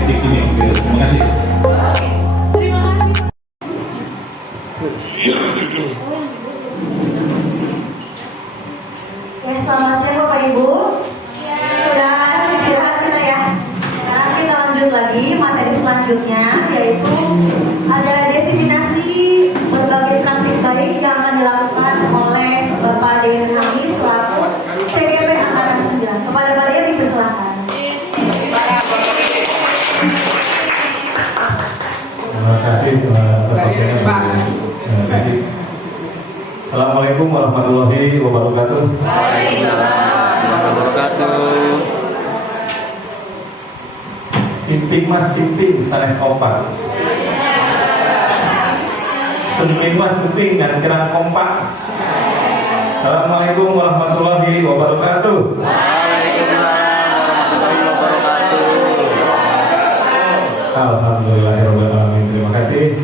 positif ini. Gitu. Terima kasih. Terima kasih. Ya, selamat siang Bapak Ibu. Sudah istirahat kita ya. Sekarang kita lanjut lagi materi selanjutnya, yaitu ada diseminasi berbagai praktik baik yang akan dilakukan oleh Bapak Dean Hami selaku CGP Angkatan 9. Kepada Pak Dean dipersilakan. Terima kasih Assalamualaikum warahmatullahi wabarakatuh. Waalaikumsalam warahmatullahi wabarakatuh. Simping mas simping sanes opat. Simping mas simping dan kerang kompak. Assalamualaikum warahmatullahi wabarakatuh. Waalaikumsalam warahmatullahi wabarakatuh. Alhamdulillahirobbilalamin. Terima kasih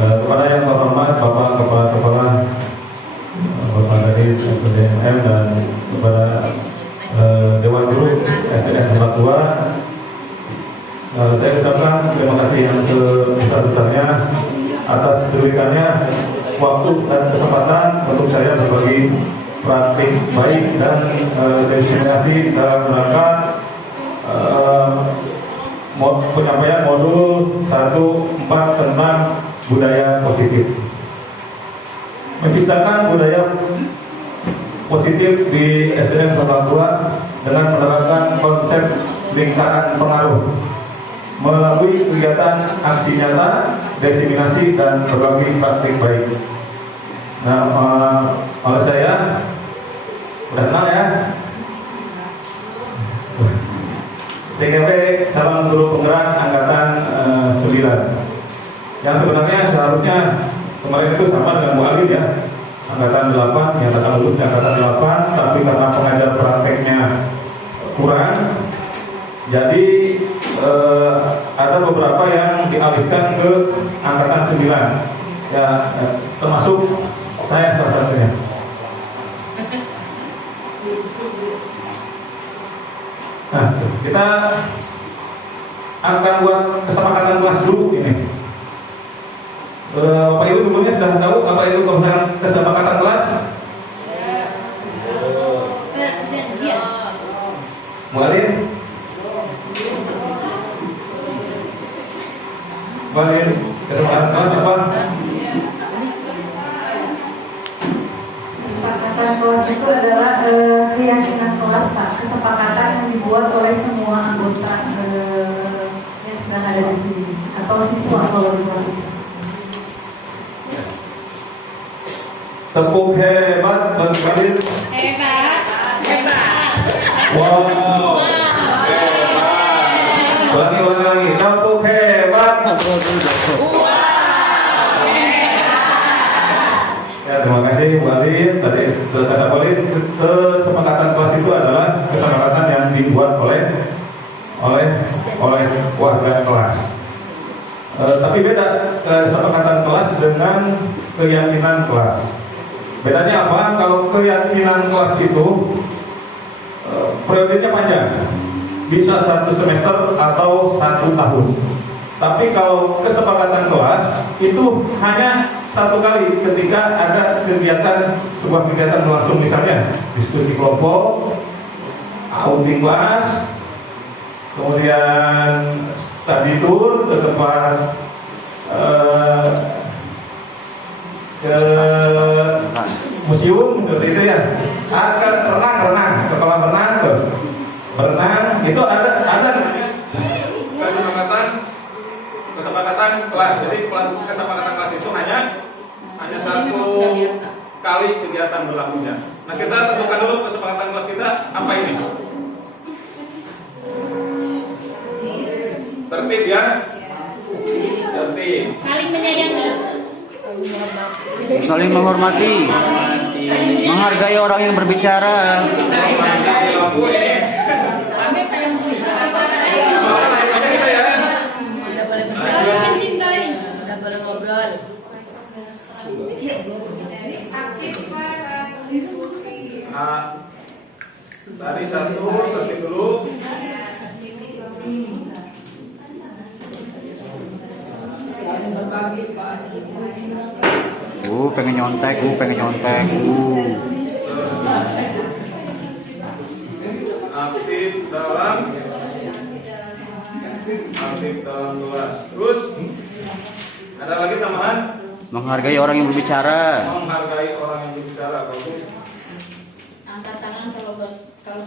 kepada yang terhormat Bapak Kepala Bapak dari PDMM dan kepada Dewan Guru SDN 42. Saya ucapkan terima kasih yang sebesar-besarnya atas diberikannya waktu dan kesempatan untuk saya berbagi praktik baik dan diseminasi dalam rangka penyampaian modul 1.4 tentang budaya positif. Menciptakan budaya positif di SDN 42 dengan menerapkan konsep lingkaran pengaruh melalui kegiatan aksi nyata, diseminasi dan berbagi praktik baik. Nah, oleh saya udah kenal ya. CGP Calon Guru Penggerak Angkatan 9. Yang sebenarnya seharusnya kemarin itu sama dengan Bu Alin ya, Angkatan 8, yang akan lulus di Angkatan 8, tapi karena pengajar prakteknya kurang, jadi ada beberapa yang dialihkan ke Angkatan 9 ya, termasuk saya salah satunya. Nah, kita akan buat kesepakatan kelas dulu ini. Bapak Ibu sebelumnya sudah tahu apa itu kesepakatan kelas? Perjanjian. Mualin? Mualin, kesepakatan kelas apa? Kesepakatan kelas itu adalah keyakinan kelas, Pak. Kesepakatan yang dibuat oleh semua anggota yang sedang ada di sini atau siswa kalau di kelas itu. Tepuk hebat bagi Mualin. Hebat. Hebat. Wow. Ulangi lagi. Tepuk hebat. Ya, terima kasih Bu Alin. Tadi kata Bu Alin, kesepakatan kelas itu adalah kesepakatan yang dibuat oleh warga kelas. Tapi beda kesepakatan kelas dengan keyakinan kelas. Bedanya apa? Kalau keyakinan kelas itu periodenya panjang, bisa 1 semester atau 1 tahun. Tapi kalau kesepakatan kelas itu hanya 1 kali ketika ada sebuah kegiatan berlangsung, misalnya diskusi kelompok, outing kelas, kemudian study tour ke tempat ke museum seperti itu ya, akan renang ke kolam renang, terus berenang, itu ada kesepakatan kelas. Jadi kesepakatan kelas itu hanya 1 kali kegiatan berlakunya. Nah, kita tentukan dulu kesepakatan kelas kita apa ini. Tertib ya, tertib. Saling menyayangi. Saling menghormati, menghargai orang yang berbicara. Mencintai. Udah boleh ngobrol. Tadi 1 tertib dulu. Pengen nyontek, pengen nyontek. Aktif dalam kelas. Terus ada lagi tambahan? Menghargai orang yang berbicara. Menghargai orang yang berbicara. Bagus. Angkat tangan kalau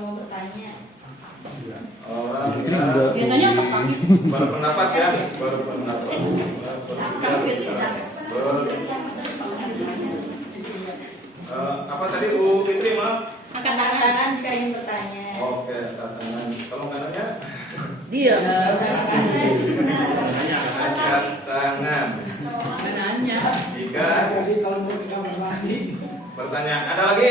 mau bertanya. Orang yang Biasanya apa kami? berpendapat ya, berpendapat. Kami biasa. Apa tadi Bu Fitri, maaf? Angkat tangan jika ingin bertanya. Oke, tangan. Kalau kanannya? Dia. Angkat tangan. Kanannya. Jika bertanya, ada lagi?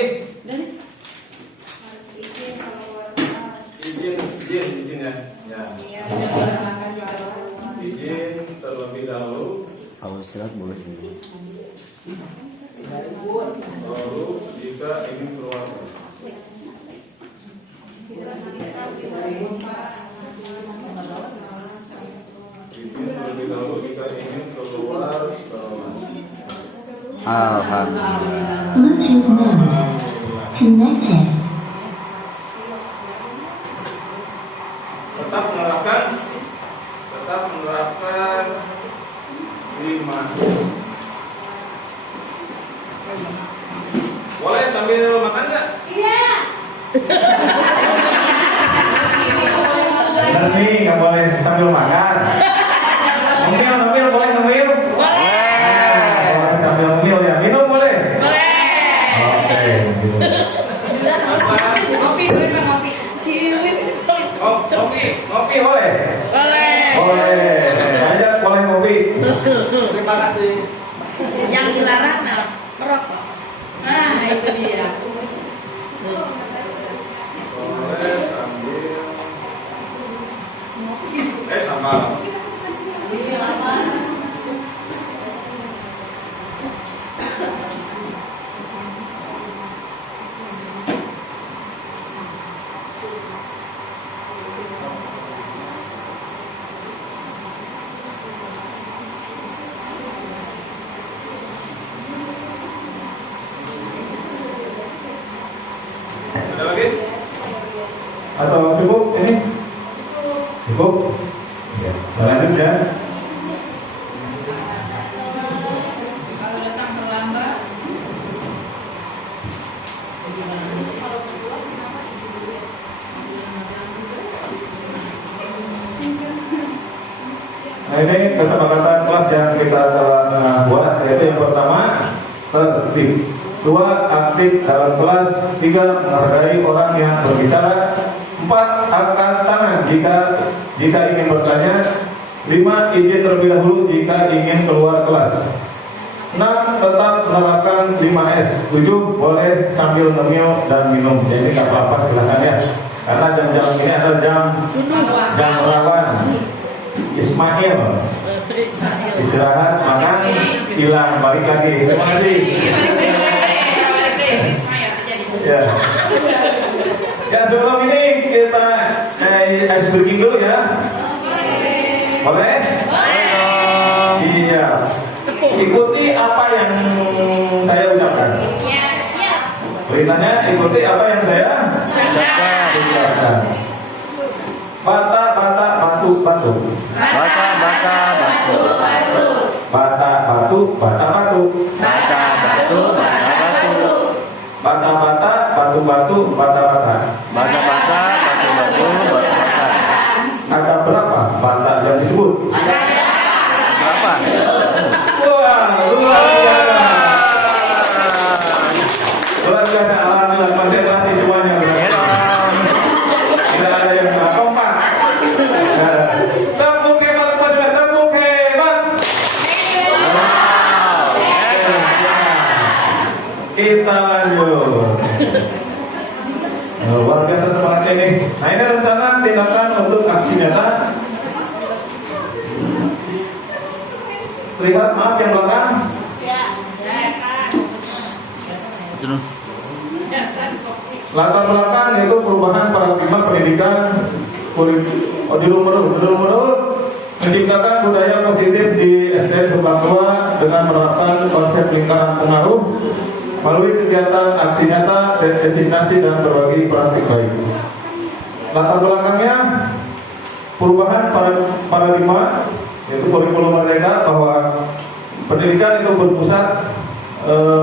Izin ya. Ya. Izin terlebih dahulu. Kalau istirahat boleh. Lalu jika ingin keluar. Izin terlebih dahulu jika ingin keluar kelas. Alhamdulillah. Bluetooth mode connected. Tetap menerapkan 5. Boleh sambil makan nggak? Iya. Bener nih, nggak boleh sambil makan. Ngemil boleh ngemil? Boleh sambil ngemil ya. Minum boleh? Oke. Ngopi, ngopi. Ngopi boleh? Boleh. Ajak boleh ngopi. Terima kasih. Yang dilarang merokok. Nah, itu dia. Boleh sambil. Sama. Ada lagi? Atau cukup ini? Cukup? Ya, lanjut ya. Kalau datang terlambat. Nah ini kesepakatan kelas yang kita telah buat, yaitu yang pertama tertib, 2 aktif dalam kelas, 3 menghargai orang yang berbicara, 4 angkat tangan jika ingin bertanya, 5 izin terlebih dahulu jika ingin keluar kelas, 6 tetap menerapkan 5S, 7 boleh sambil ngemil dan minum. Jadi tak apa-apa silakan ya, karena jam-jam ini adalah jam rawan. Ismail istirahat, makan, hilang, balik lagi. Terima kasih. Ya. Ya, sebelum ini kita ice breaking dulu ya. Boleh? Iya. Ikuti apa yang saya ucapkan. Beritanya ikuti apa yang saya ucapkan. Bata, bata, batu, batu. Bata, bata, batu. Bata, batu, bata, batu. Bata, batu, bata, batu. Bata, bata, batu, batu, bata, bata. Bata, bata, batu, batu, bata, bata. Ada berapa bata yang disebut? Berapa? Wah, luar biasa. Luar biasa, alhamdulillah, konsentrasi semuanya. Tidak ada yang nggak kompak. Tepuk hebat, tepuk hebat. Kita lanjut. Luar biasa semangatnya nih. Nah ini rencana tindakan untuk aksi nyata. Lihat maaf yang belakang. Latar belakang yaitu perubahan paradigma pendidikan menurut menciptakan budaya positif di SD Subang dengan menerapkan konsep lingkaran pengaruh melalui kegiatan aksi nyata, designasi dan berbagi praktik baik. Latar belakangnya perubahan paradigma, yaitu kurikulum merdeka bahwa pendidikan itu berpusat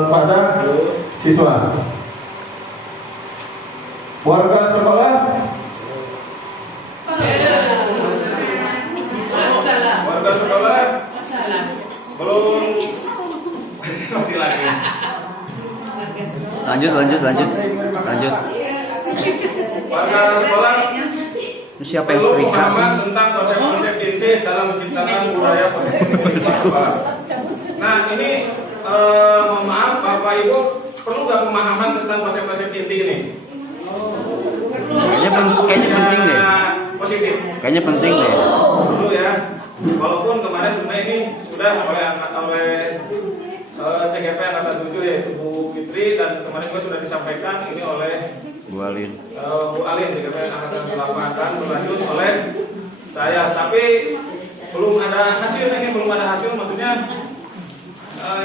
pada siswa. Warga sekolah, warga sekolah belum nanti lagi. Lanjut. Warga sekolah Siapa yang perlu setrika sih? pemahaman tentang konsep-konsep inti dalam menciptakan budaya positif di sekolah. Nah ini mohon maaf Bapak Ibu, perlu nggak pemahaman tentang konsep-konsep inti ini? Kayaknya penting deh. Positif. Kayaknya penting deh. Dulu ya. Walaupun kemarin sebenarnya ini sudah oleh CGP angkatan 7 yaitu Bu Fitri, dan kemarin juga sudah disampaikan ini oleh Bu Alin. Bu Alin CGP angkatan 8 dan berlanjut oleh saya. Tapi belum ada hasil, ini belum ada hasil, maksudnya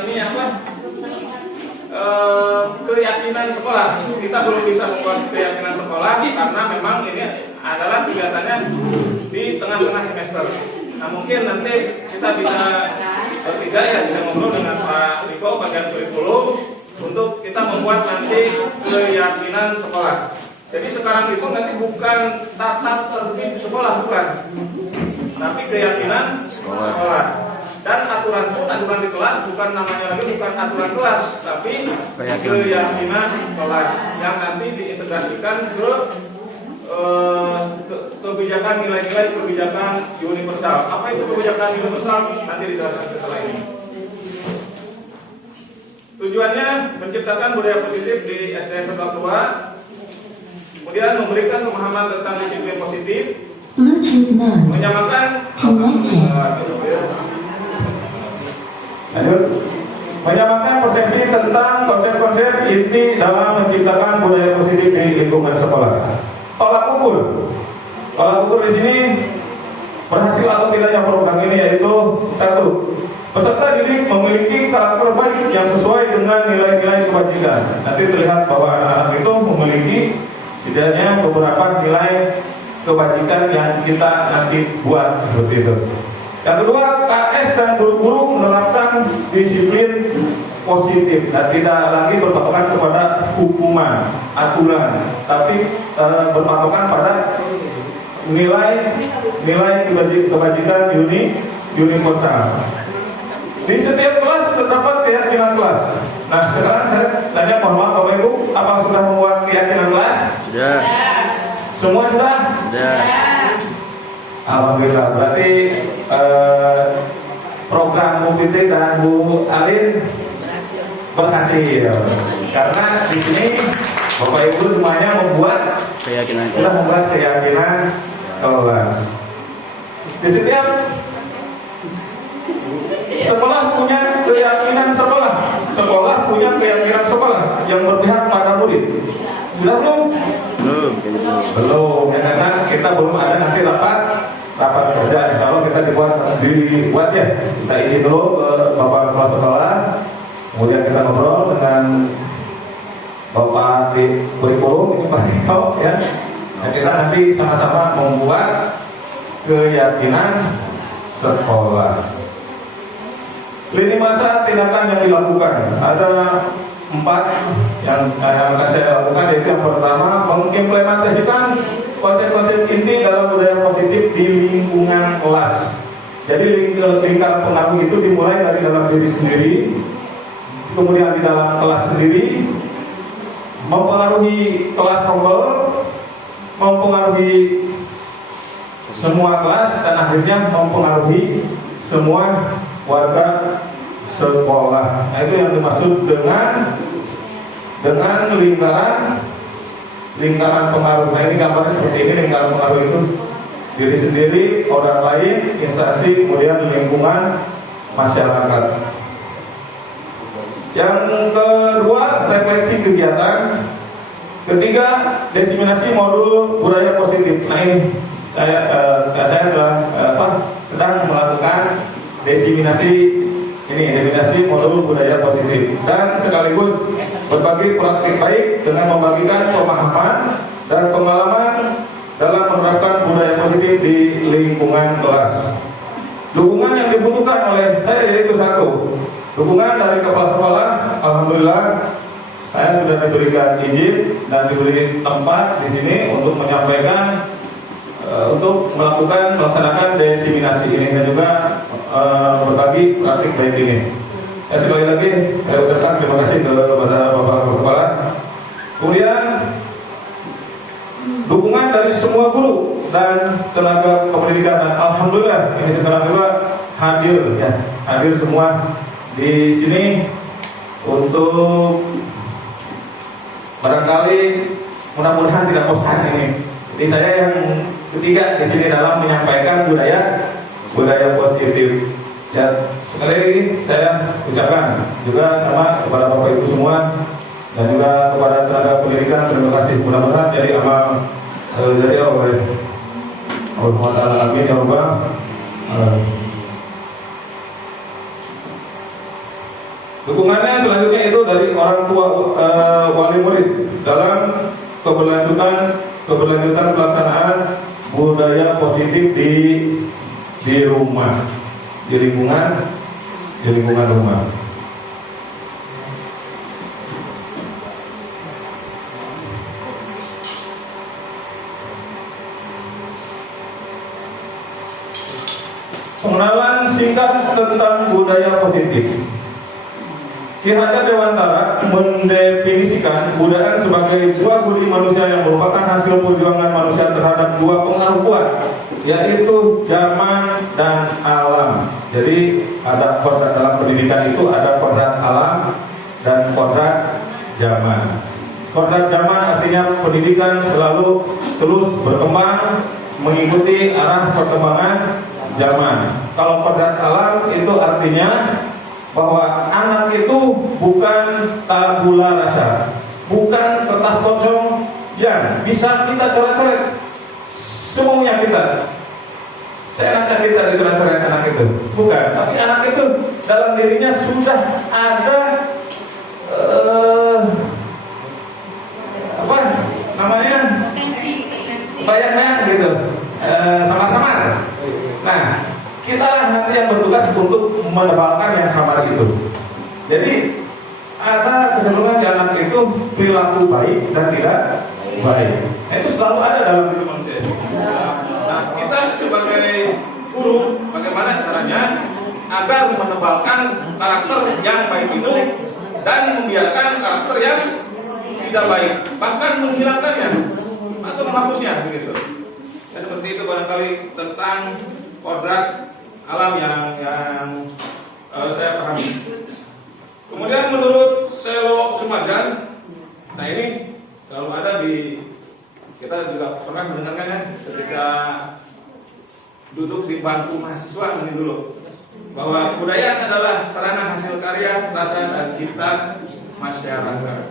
ini apa? Keyakinan sekolah. Kita belum bisa membuat keyakinan sekolah karena memang ini adalah kegiatannya di tengah-tengah semester. Nah mungkin nanti kita bisa bertiga ya, bisa ngobrol dengan Pak Riko bagian kurikulum untuk kita membuat nanti keyakinan sekolah. Jadi sekarang itu nanti bukan tata tertib sekolah, bukan, tapi keyakinan sekolah. Dan aturan pun aturan di kelas bukan namanya lagi bukan aturan kelas, tapi keyakinan kelas yang nanti diintegrasikan ke kebijakan nilai-nilai kebijakan universal. Apa itu kebijakan universal? Nanti dijelaskan setelah ini. Tujuannya menciptakan budaya positif di SDN Tegal Tua, kemudian memberikan pemahaman tentang disiplin positif, Bluetooth mode. menyamakan menyamakan persepsi tentang konsep-konsep inti dalam menciptakan budaya positif di lingkungan sekolah. Tolak ukur di sini berhasil atau tidaknya program ini yaitu 1. Peserta didik memiliki karakter baik yang sesuai dengan nilai-nilai kebajikan. Nanti terlihat bahwa anak-anak itu memiliki setidaknya beberapa nilai kebajikan yang kita nanti buat seperti itu. Yang kedua, KS dan guru menerapkan disiplin positif dan tidak lagi berpatokan kepada hukuman, aturan, tapi berpatokan pada nilai kebajikan universal. Di setiap kelas terdapat keyakinan kelas. Nah sekarang saya tanya mohon maaf Bapak Ibu, apa sudah membuat keyakinan kelas? Sudah. Semua sudah? Sudah. Alhamdulillah, berarti program Bu Fitri dan Bu Alin berhasil. Karena di sini Bapak Ibu semuanya sudah membuat keyakinan kelas. Di setiap sekolah punya keyakinan sekolah punya keyakinan sekolah yang berpihak pada murid. Sudah belum? Belum. Ya, karena kita belum ada nanti rapat kerja. Kalau kita dibuat ya. Kita isi dulu ke Bapak Kepala Sekolah. Kemudian kita ngobrol dengan Bapak di kurikulum ini Pak Niko ya. Dan kita nanti sama-sama membuat keyakinan sekolah. Lini masa tindakan yang dilakukan ada 4 yang akan saya lakukan, yaitu yang pertama mengimplementasikan konsep-konsep inti dalam budaya positif di lingkungan kelas. Jadi lingkaran pengaruh itu dimulai dari dalam diri sendiri, kemudian di dalam kelas sendiri, mempengaruhi kelas rombel, mempengaruhi semua kelas, dan akhirnya mempengaruhi semua warga sekolah. Nah, itu yang dimaksud dengan lingkaran pengaruh. Nah ini gambarnya seperti ini. Lingkaran pengaruh itu diri sendiri, orang lain, instansi, kemudian lingkungan masyarakat. Yang kedua, refleksi kegiatan. Ketiga, desiminasi modul budaya positif. Nah ini saya sedang melakukan desiminasi ini eliminasi modul budaya positif dan sekaligus berbagi praktik baik dengan membagikan pemahaman dan pengalaman dalam menerapkan budaya positif di lingkungan kelas. Dukungan yang dibutuhkan oleh saya yaitu satu, dukungan dari kepala sekolah. Alhamdulillah saya sudah diberikan izin dan diberi tempat di sini untuk menyampaikan, untuk melaksanakan diseminasi ini dan juga berbagi praktik baik ini. Sekali lagi saya ucapkan terima kasih kepada Bapak Kepala. Kemudian dukungan dari semua guru dan tenaga kependidikan, dan alhamdulillah ini sekarang juga hadir semua di sini untuk barangkali mudah-mudahan tidak bosan ini. Jadi saya yang ketiga di sini dalam menyampaikan budaya positif. Dan sekali lagi saya ucapkan juga sama kepada Bapak Ibu semua dan juga kepada tenaga pendidikan, terima kasih. Mudah-mudahan jadi amal dari Allah Taala. Amin ya Rabbal. Dukungannya selanjutnya itu dari orang tua wali murid dalam keberlanjutan pelaksanaan budaya positif di rumah, di lingkungan rumah. Pengenalan singkat tentang budaya positif. Ki Hajar Dewantara mendefinisikan budaya sebagai dua budi manusia yang merupakan hasil perjuangan manusia terhadap dua pengaruh kuat, yaitu zaman dan alam. Jadi ada kodrat dalam pendidikan itu, ada kodrat alam dan kodrat zaman. Kodrat zaman artinya pendidikan selalu terus berkembang mengikuti arah perkembangan zaman. Kalau kodrat alam itu artinya bahwa anak itu bukan tabula rasa, bukan kertas kosong yang bisa kita coret-coret semuanya kita. Saya akan kita coret-coret anak itu, bukan. Tapi anak itu dalam dirinya sudah ada apa namanya, bayang-bayang gitu, samar-samar. Nah, kita lah nanti yang bertugas untuk menebalkan yang samar itu. Jadi ada kecenderungan di anak itu perilaku baik dan tidak baik. Itu selalu ada dalam diri manusia. Nah, kita sebagai guru, bagaimana caranya agar menebalkan karakter yang baik itu dan membiarkan karakter yang tidak baik, bahkan menghilangkannya atau menghapusnya, begitu. Ya, seperti itu barangkali tentang kodrat alam yang saya pahami. Kemudian menurut Selo Sumarjan, nah ini selalu ada di, kita juga pernah mendengarkannya ketika duduk di bangku mahasiswa ini dulu, bahwa budaya adalah sarana hasil karya, rasa dan cipta masyarakat.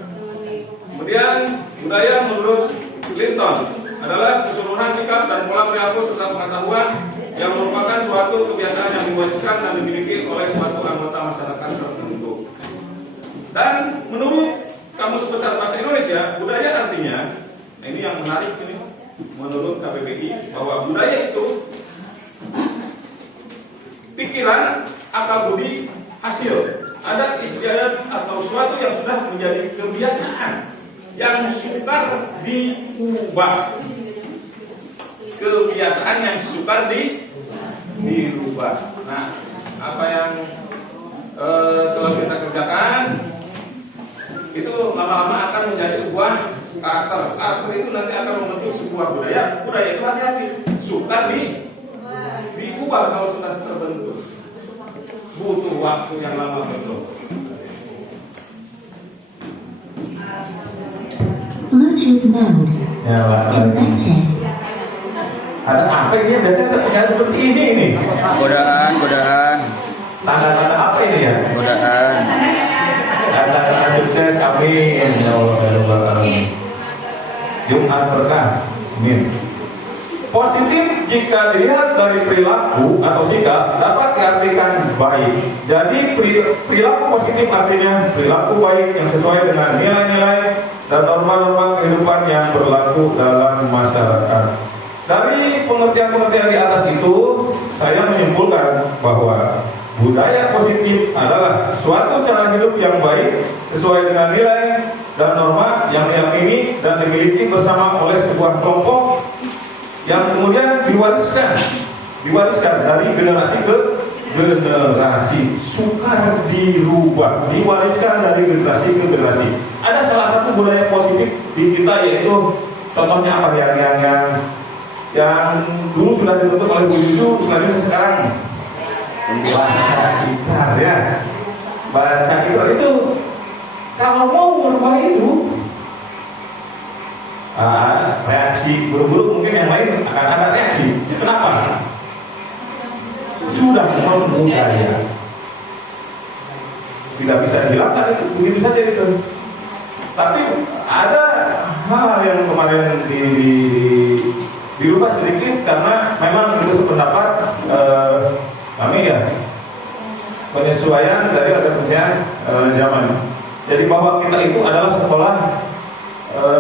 Kemudian budaya menurut Linton adalah keseluruhan sikap dan pola perilaku serta pengetahuan yang merupakan suatu kebiasaan yang diwariskan dan dimiliki oleh suatu anggota masyarakat tertentu. Dan menurut Kamus Besar Bahasa Indonesia, budaya artinya, nah ini yang menarik ini, menurut KBBI, bahwa budaya itu pikiran, akal budi, hasil, adat istiadat atau suatu yang sudah menjadi kebiasaan yang sukar diubah. Kebiasaan yang sukar dirubah. Nah, apa yang selalu kita kerjakan itu lama-lama akan menjadi sebuah karakter. Karakter itu nanti akan membentuk sebuah budaya. Budaya itu hati-hati, sukar diubah kalau sudah terbentuk. Butuh waktu yang lama bentuk. Bluetooth mode. Ya, Connected. ada apa ini? Biasanya seperti ini. Godaan. Tanda-tanda apa ini ya? Godaan. Tanda-tanda sukses, amin. Ya Allah, ya Allah. Jumat berkah, amin. Positif jika dilihat dari perilaku atau sikap dapat diartikan baik. Jadi perilaku positif artinya perilaku baik yang sesuai dengan nilai-nilai dan norma-norma kehidupan yang berlaku dalam masyarakat. Dari pengertian-pengertian di atas itu, saya menyimpulkan bahwa budaya positif adalah suatu cara hidup yang baik sesuai dengan nilai dan norma yang diyakini dan dimiliki bersama oleh sebuah kelompok yang kemudian diwariskan dari generasi ke generasi, sukar dirubah, diwariskan dari generasi ke generasi. Ada salah satu budaya positif di kita, yaitu contohnya apa yang dulu sudah ditutup oleh Bu Yuju, selanjutnya sekarang bahasa Ikrar ya. Bahasa Ikrar itu kalau mau merubah itu reaksi buruk-buruk, mungkin yang lain akan ada reaksi. Kenapa? Sudah membudaya, tidak bisa dihilangkan, itu begitu saja itu. Tapi ada hal yang kemarin dirubah sedikit karena memang itu sependapat kami ya, penyesuaian dari adanya zaman. Jadi bahwa kita itu adalah sekolah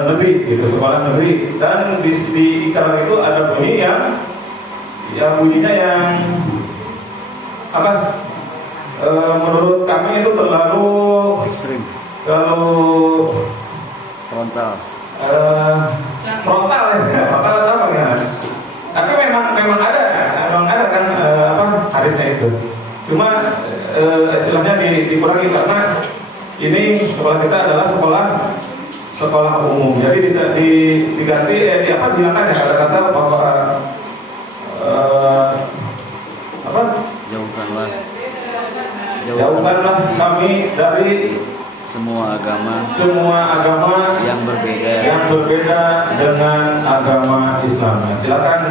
negeri, gitu, sekolah negeri, dan di Ikrar itu ada bunyi yang bunyinya yang apa? Menurut kami itu terlalu ekstrim, terlalu frontal. Frontal ya, frontal atau apa ya? Tapi memang ada kan apa hadisnya itu. Cuma istilahnya dikurangi karena ini sekolah kita adalah sekolah umum. Jadi bisa diganti dihilangkan ya kata-kata bahwa jauhkanlah kami dari semua agama yang berbeda dengan agama Islam. Nah, silakan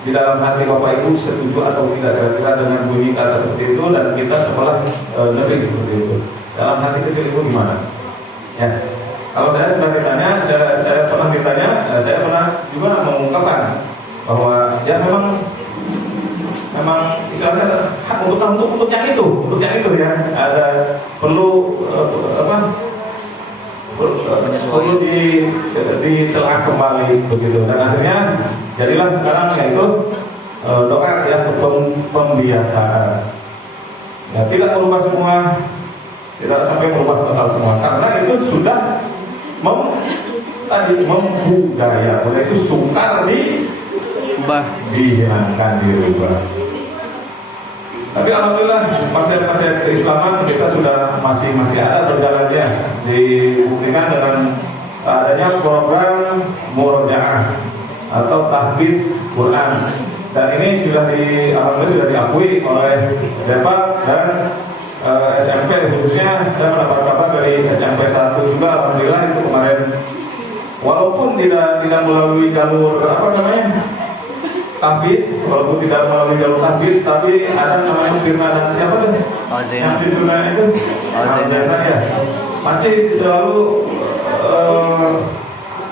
di dalam hati Bapak Ibu setuju atau tidak kira-kira dengan bunyi kata seperti itu, dan kita sekolah negeri seperti itu. Dalam hati kecil itu gimana? Ya. Kalau saya sudah ditanya, saya pernah ditanya, saya pernah juga mengungkapkan bahwa ya memang istilahnya hak untuk yang itu ya, ada perlu perlu ditelah kembali begitu, dan akhirnya jadilah sekarang yaitu doa yang pembiasaan. Ya, tidak merubah semua, tidak sampai merubah total semua, karena itu sudah membudaya, oleh itu sukar dihilangkan, dirubah. Tapi alhamdulillah konsep-konsep keislaman kita sudah masih ada berjalannya, dibuktikan dengan adanya program murojaah atau tahfiz Quran, dan ini alhamdulillah sudah diakui oleh Depak dan SMP khususnya. Saya mendapat kabar dari SMP 1 juga, alhamdulillah itu kemarin, walaupun tidak melalui jalur tahfiz, walaupun tidak melalui jalur tahfiz, tapi ada namanya firman dan siapa tuh? Yang di sunnah itu, Al-Zainah ya, masih selalu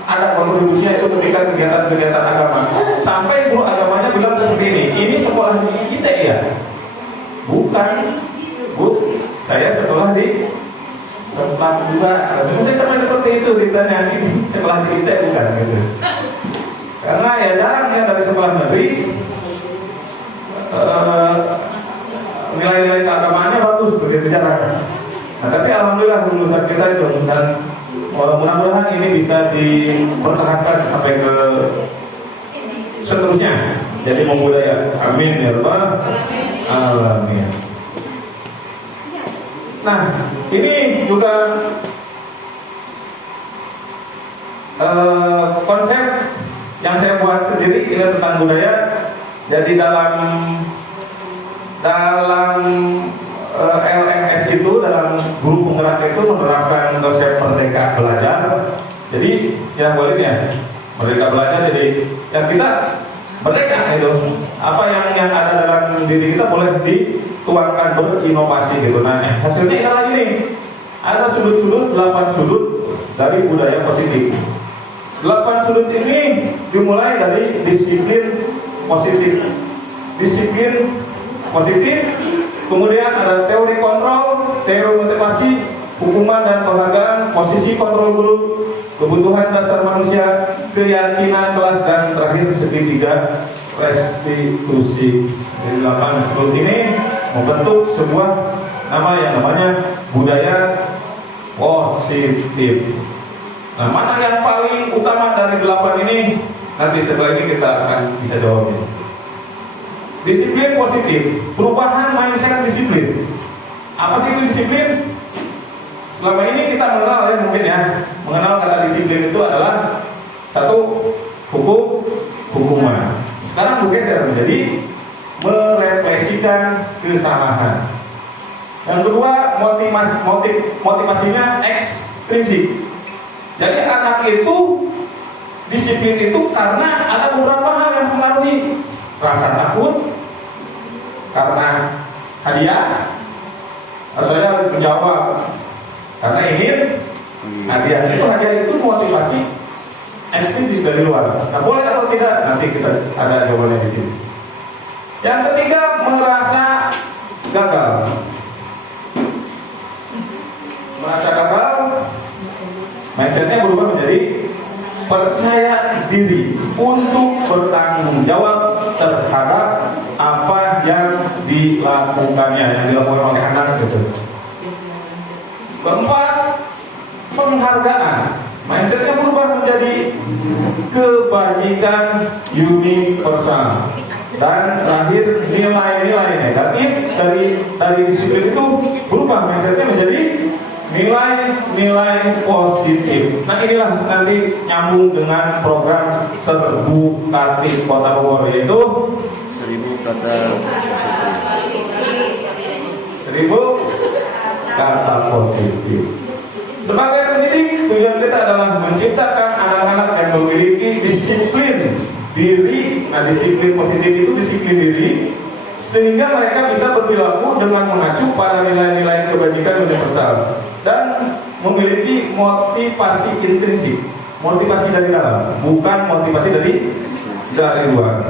ada kontribusinya itu ketika kegiatan agama. Sampai guru agamanya bilang seperti ini sekolah kita ya? Bukan, Bu, saya sekolah di tempat juga. Saya sampai seperti itu ditanya, ini sekolah di kita bukan gitu. Karena ya jarang ya dari sekolah negeri nilai-nilai keagamaannya bagus, begitu jarang. Nah, tapi alhamdulillah lulusan kita itu, dan mudah-mudahan ini bisa dipertahankan sampai ke seterusnya, jadi membudaya. Amin ya rabbal alamin. Nah, ini juga konsep yang saya buat sendiri ini tentang budaya. Jadi dalam LMS itu, dalam guru penggerak itu menerapkan konsep merdeka belajar. Jadi yang baliknya merdeka belajar, jadi yang kita merdeka itu apa yang ada dalam diri kita boleh dituangkan, berinovasi gitu. Nah, hasilnya adalah ini, ada sudut-sudut, 8 sudut dari budaya positif. 8 sudut ini dimulai dari disiplin positif. Disiplin positif, kemudian ada teori kontrol, teori motivasi, hukuman dan penghargaan, posisi kontrol guru, kebutuhan dasar manusia, keyakinan kelas, dan terakhir segitiga restitusi. Dari 8 struktur ini membentuk sebuah nama yang namanya budaya positif. Nah, mana yang paling utama dari 8 ini? Nanti setelah ini kita akan bisa jawabnya. Disiplin positif, perubahan mindset disiplin. Apa sih itu disiplin? Selama ini kita mengenal ya, mungkin ya, mengenal kata disiplin itu adalah satu, hukuman. Sekarang bergeser menjadi merefleksikan kesalahan. Yang kedua, motivasinya ekstrinsik. Jadi anak itu disiplin itu karena ada beberapa hal yang mempengaruhi. Rasa takut karena hadiah, atau saya menjawab karena ingin hadiah. Itu motivasi ekstrinsik dari luar. Nah, boleh atau tidak? Nanti kita ada jawabannya di sini. Yang ketiga, merasa gagal. Merasa gagal, mindsetnya berubah menjadi percaya diri untuk bertanggung jawab terhadap apa yang dilakukannya, yang dilakukan oleh anak gitu. Keempat, penghargaan. Mindsetnya berubah menjadi kebajikan universal. Dan terakhir, nilai-nilai negatif dari disiplin itu berubah mindsetnya menjadi nilai-nilai positif. Nah, inilah nanti nyambung dengan program Serbu Kartip Kota Bogor, yaitu 1000 kata positif. 1000 kata positif. Sebagai pendidik, tujuan kita adalah menciptakan anak-anak yang memiliki disiplin diri. Nah, disiplin positif itu disiplin diri, sehingga mereka bisa berperilaku dengan mengacu pada nilai-nilai kebajikan universal dan memiliki motivasi intrinsik, motivasi dari dalam, bukan motivasi dari luar.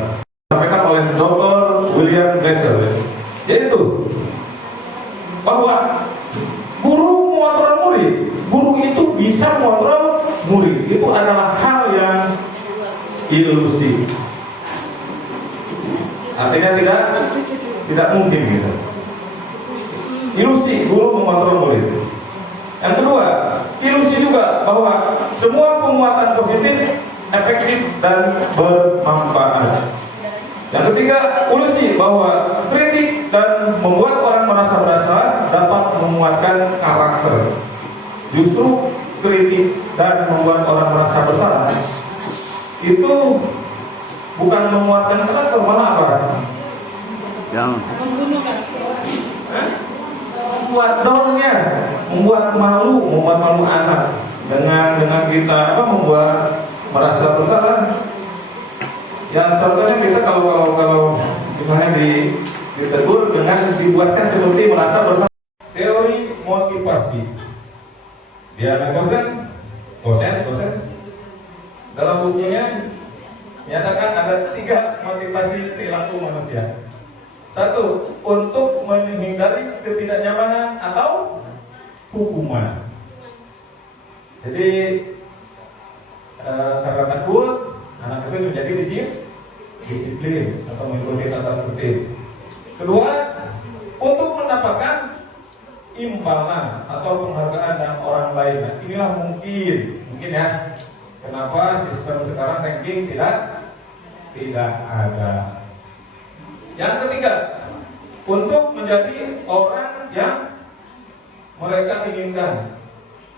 Disampaikan oleh Dr. William Glasser, yaitu bahwa guru mengontrol murid, guru itu bisa mengontrol murid, itu adalah hal yang ilusi. Artinya tidak mungkin gitu. Ilusi guru mengontrol murid. Yang kedua, ilusi juga bahwa semua penguatan positif efektif dan bermanfaat. Yang ketiga, ilusi bahwa kritik dan membuat orang merasa bersalah dapat menguatkan karakter. Justru kritik dan membuat orang merasa bersalah itu bukan menguatkan karakter, malah apa? Yang Membunuh kan? Membuat downnya, membuat malu anak dengan kita membuat merasa bersalah. Yang contohnya kita kalau misalnya ditegur dengan dibuatkan seperti merasa bersalah. Teori motivasi. Dia dosen dalam bukunya menyatakan ada 3 motivasi perilaku manusia. 1, untuk menghindari ketidaknyamanan atau hukuman. Jadi karena takut, anak itu menjadi disiplin atau mengikuti tata tertib. Kedua, untuk mendapatkan imbalan atau penghargaan dari orang lain. Nah, inilah mungkin ya, kenapa sistem sekarang ranking tidak ada. Yang ketiga, untuk menjadi orang yang mereka inginkan,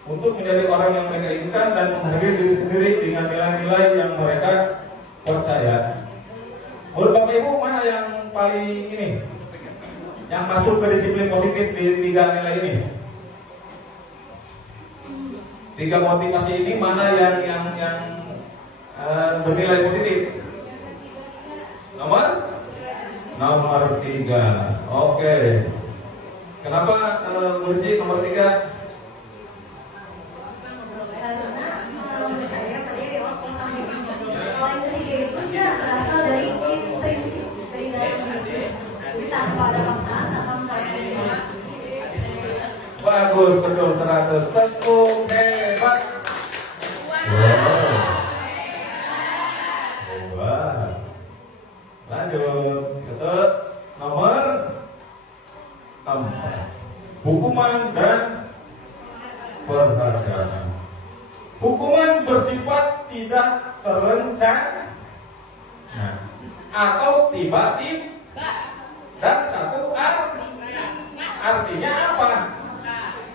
untuk menjadi orang yang mereka inginkan dan menghargai diri sendiri dengan nilai-nilai yang mereka percaya. Menurut Bapak Ibu, mana yang paling ini, yang masuk ke disiplin positif di 3 nilai ini? 3 motivasi ini mana yang bernilai positif? Nomor 3. Oke. Kenapa Burji nomor 3? Poin ketiga itu dia berasal dari intrinsik Bagus, betul 100. Tepuk hebat. Wow. Hebat. Lanjut. Betul. Nomor 4. Hukuman dan penghargaan. Hukuman bersifat tidak terencana atau tiba-tiba dan satu artinya apa?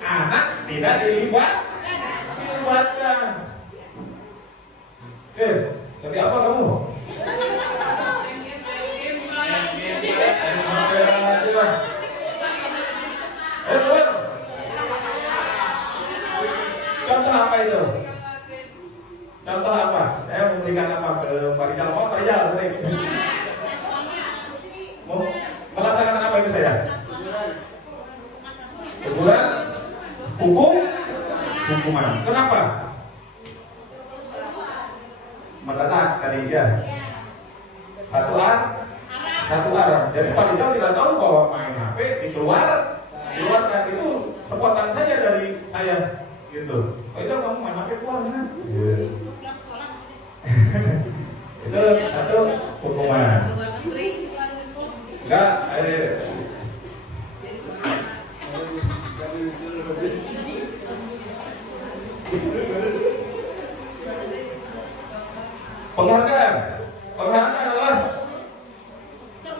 Anak tidak dilibatkan. Jadi apa kamu? Contoh apa itu? Contoh apa? Saya memberikan apa ke Pak Rizal? Oh, Pak Rizal, mau melaksanakan apa itu saya? Teguran, hukuman. Kenapa? Mendesak tadi ya. Satu arah. Jadi Pak Rizal tidak tahu bahwa main HP dikeluarkan itu sepotong saja dari saya. Gitu. Pak Rizal kamu main HP keluar kan? Itu satu hukuman. Enggak, penghargaan adalah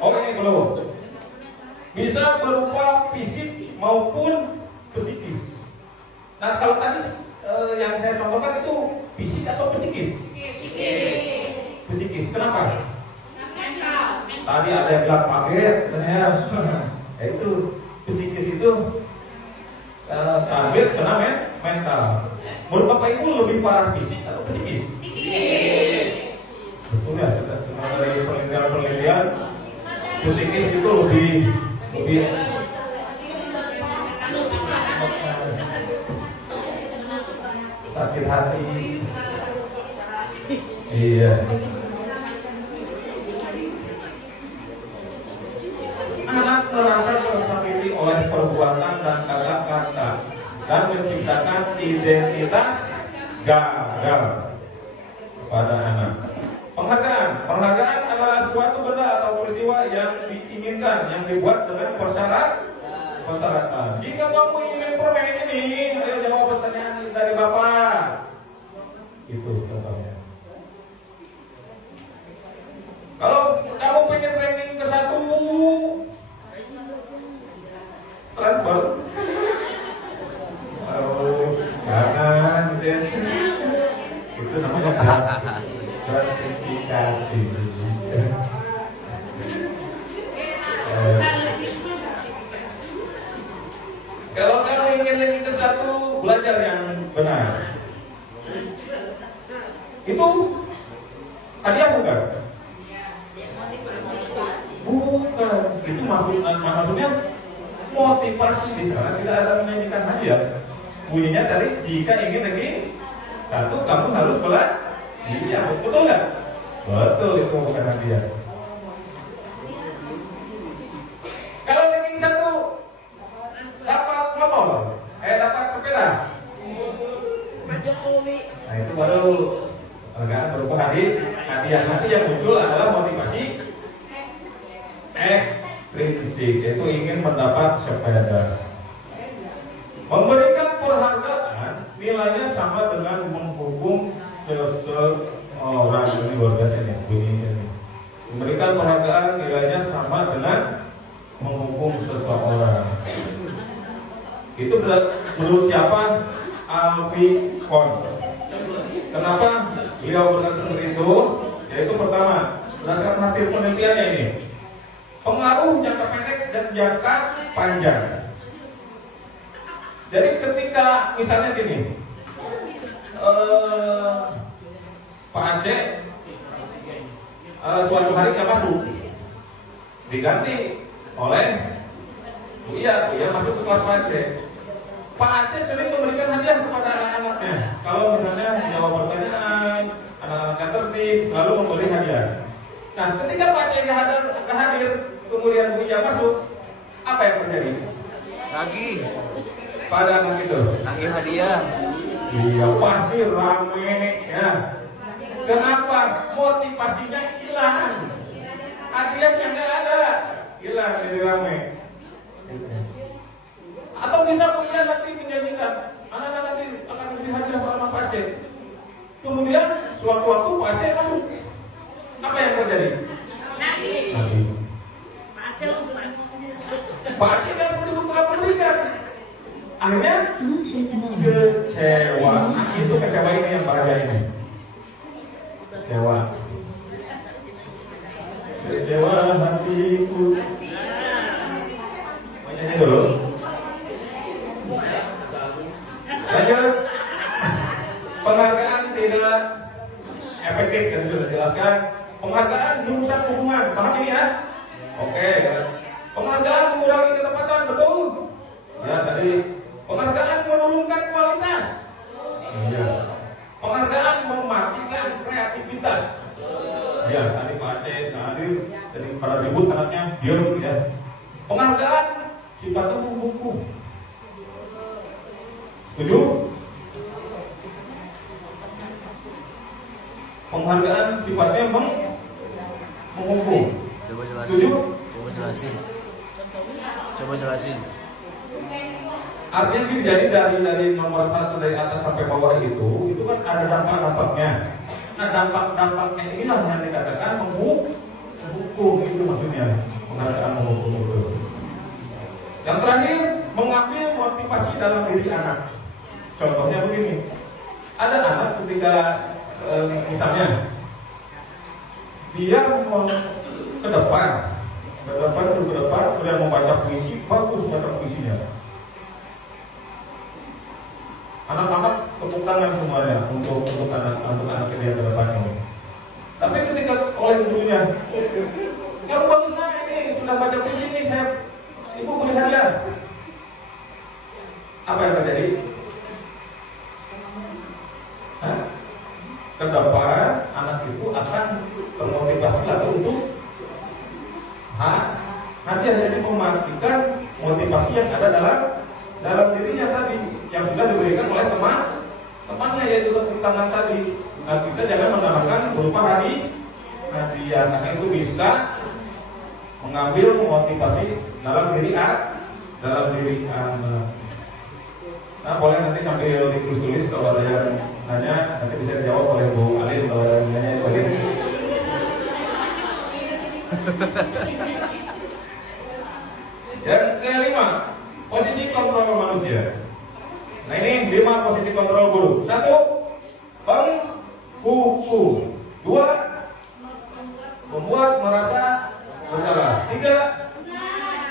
ini belum bisa berupa fisik maupun psikis. Nah kalau tadi yang saya contohkan itu fisik atau psikis? Psikis. Kenapa? Tadi ada yang bilang paket, itu psikis itu target kena mental. Menurut Bapak Ibu lebih parah fisik atau psikis? Betul ya, dari penelitian psikis itu lebih sakit hati. Iya. Anak merasa tersakiti oleh perbuatan dan kata-kata dan menciptakan identitas gagal pada anak. Penghargaan adalah suatu benda atau peristiwa yang diinginkan, yang dibuat dengan persyaratan. Jika kamu ingin permen ini, ayo jawab pertanyaan dari Bapak. Itu contohnya. Kalau kamu pengen training ke 1 transfer, jangan itu namanya gratifikasi. Kalau kamu ingin training ke 1, belajar yang benar. Itu hadiah bukan? Bukan. Itu maksudnya motivasi di sana tidak ada menyanyikan hadiah. Bunyinya tadi jika ingin lagi 1 kamu harus belajar. Iya, betul nggak? Betul, itu bukan hadiah. Kalau ranking 1 dapat motor, dapat sepeda. Nah itu baru agak berupa hadiah. Nanti yang muncul adalah motivasi prinsip, yaitu ingin mendapat sepeda. Memberikan penghargaan nilainya sama dengan menghukum seseorang. Ini luar biasa nih bunyinya. Memberikan penghargaan nilainya sama dengan menghukum seseorang. Itu menurut siapa? Alfie Kohn. Kenapa beliau berkata seperti itu? Yaitu pertama, berdasarkan hasil penelitiannya ini, pengaruh jangka pendek dan jangka panjang. Jadi ketika misalnya gini, Pak Aceh suatu hari nggak masuk, diganti oleh Buya masuk ke kelas Pak Aceh. Pak Aceh sering memberikan hadiah kepada anak-anaknya. Kalau misalnya jawab pertanyaan, anak-anaknya tertib, lalu memberi hadiah. Nah, ketika Pak Aceh nggak hadir, kemudian Buya masuk, apa yang terjadi? Lagi. pada anak itu? Nagih hadiah. Iya pasti rame ya. Kenapa? Motivasinya hilang. Hadiahnya nggak ada, hilang jadi rame. Atau bisa punya nanti menjanjikan anak-anak nanti akan diberi hadiah sama Pak Aceh. Kemudian suatu-waktu Pak Aceh masuk. Apa yang terjadi? Nanti. Pak Aceh lupa. Pak Aceh yang berikan. Akhirnya Bluetooth mode. kecewa. Itu kecewa ini yang bahagia ini. Kecewa. Kecewa hatiku. Ini dulu. Lanjut. Penghargaan tidak efektif, yang sudah dijelaskan. Penghargaan merusak hubungan, paham ini ya? Oke. Penghargaan mengurangi ketepatan, betul? Ya tadi. Penghargaan menurunkan kualitas. Iya. Penghargaan mematikan kreativitas. Ya tadi Pak Aceh, hadir, jadi pada ribut anaknya, diam ya. Penghargaan sifatnya menghukum. Setuju? Penghargaan sifatnya menghukum. Coba jelasin. Setuju? Coba jelasin. Coba jelasin. Artinya jadi dari nomor 1 dari atas sampai bawah itu kan ada dampak-dampaknya. Nah dampak-dampaknya inilah yang dikatakan menghukum, itu maksudnya penghargaan menghukum itu. Yang terakhir, mengambil motivasi dalam diri anak. Contohnya begini, ada anak ketika misalnya dia mau ke depan, sudah membaca puisi, bagus baca puisinya. Anak-anak tepuk tangan semuanya untuk anak dia ke depan ini. Tapi ketika oleh gurunya, kamu bagus ini sudah baca puisi ini, ibu beri hadiah. Apa yang terjadi? Ke depan anak itu akan termotivasi lagi untuk hadiah, jadi mematikan motivasi yang ada dalam dirinya tadi yang sudah diberikan oleh temannya, yaitu tepuk tangan tadi. Nah kita jangan menambahkan berupa hadiah, karena itu bisa mengambil motivasi dalam diri anak. Nah boleh nanti sambil ditulis kalau ada yang nanya, nanti bisa dijawab oleh Bu Alin kalau ada yang nanya Bu Alin. Yang kelima, posisi kontrol manusia. Nah ini 5 posisi kontrol guru. 1, penghukum. 2, membuat merasa bersalah. 3,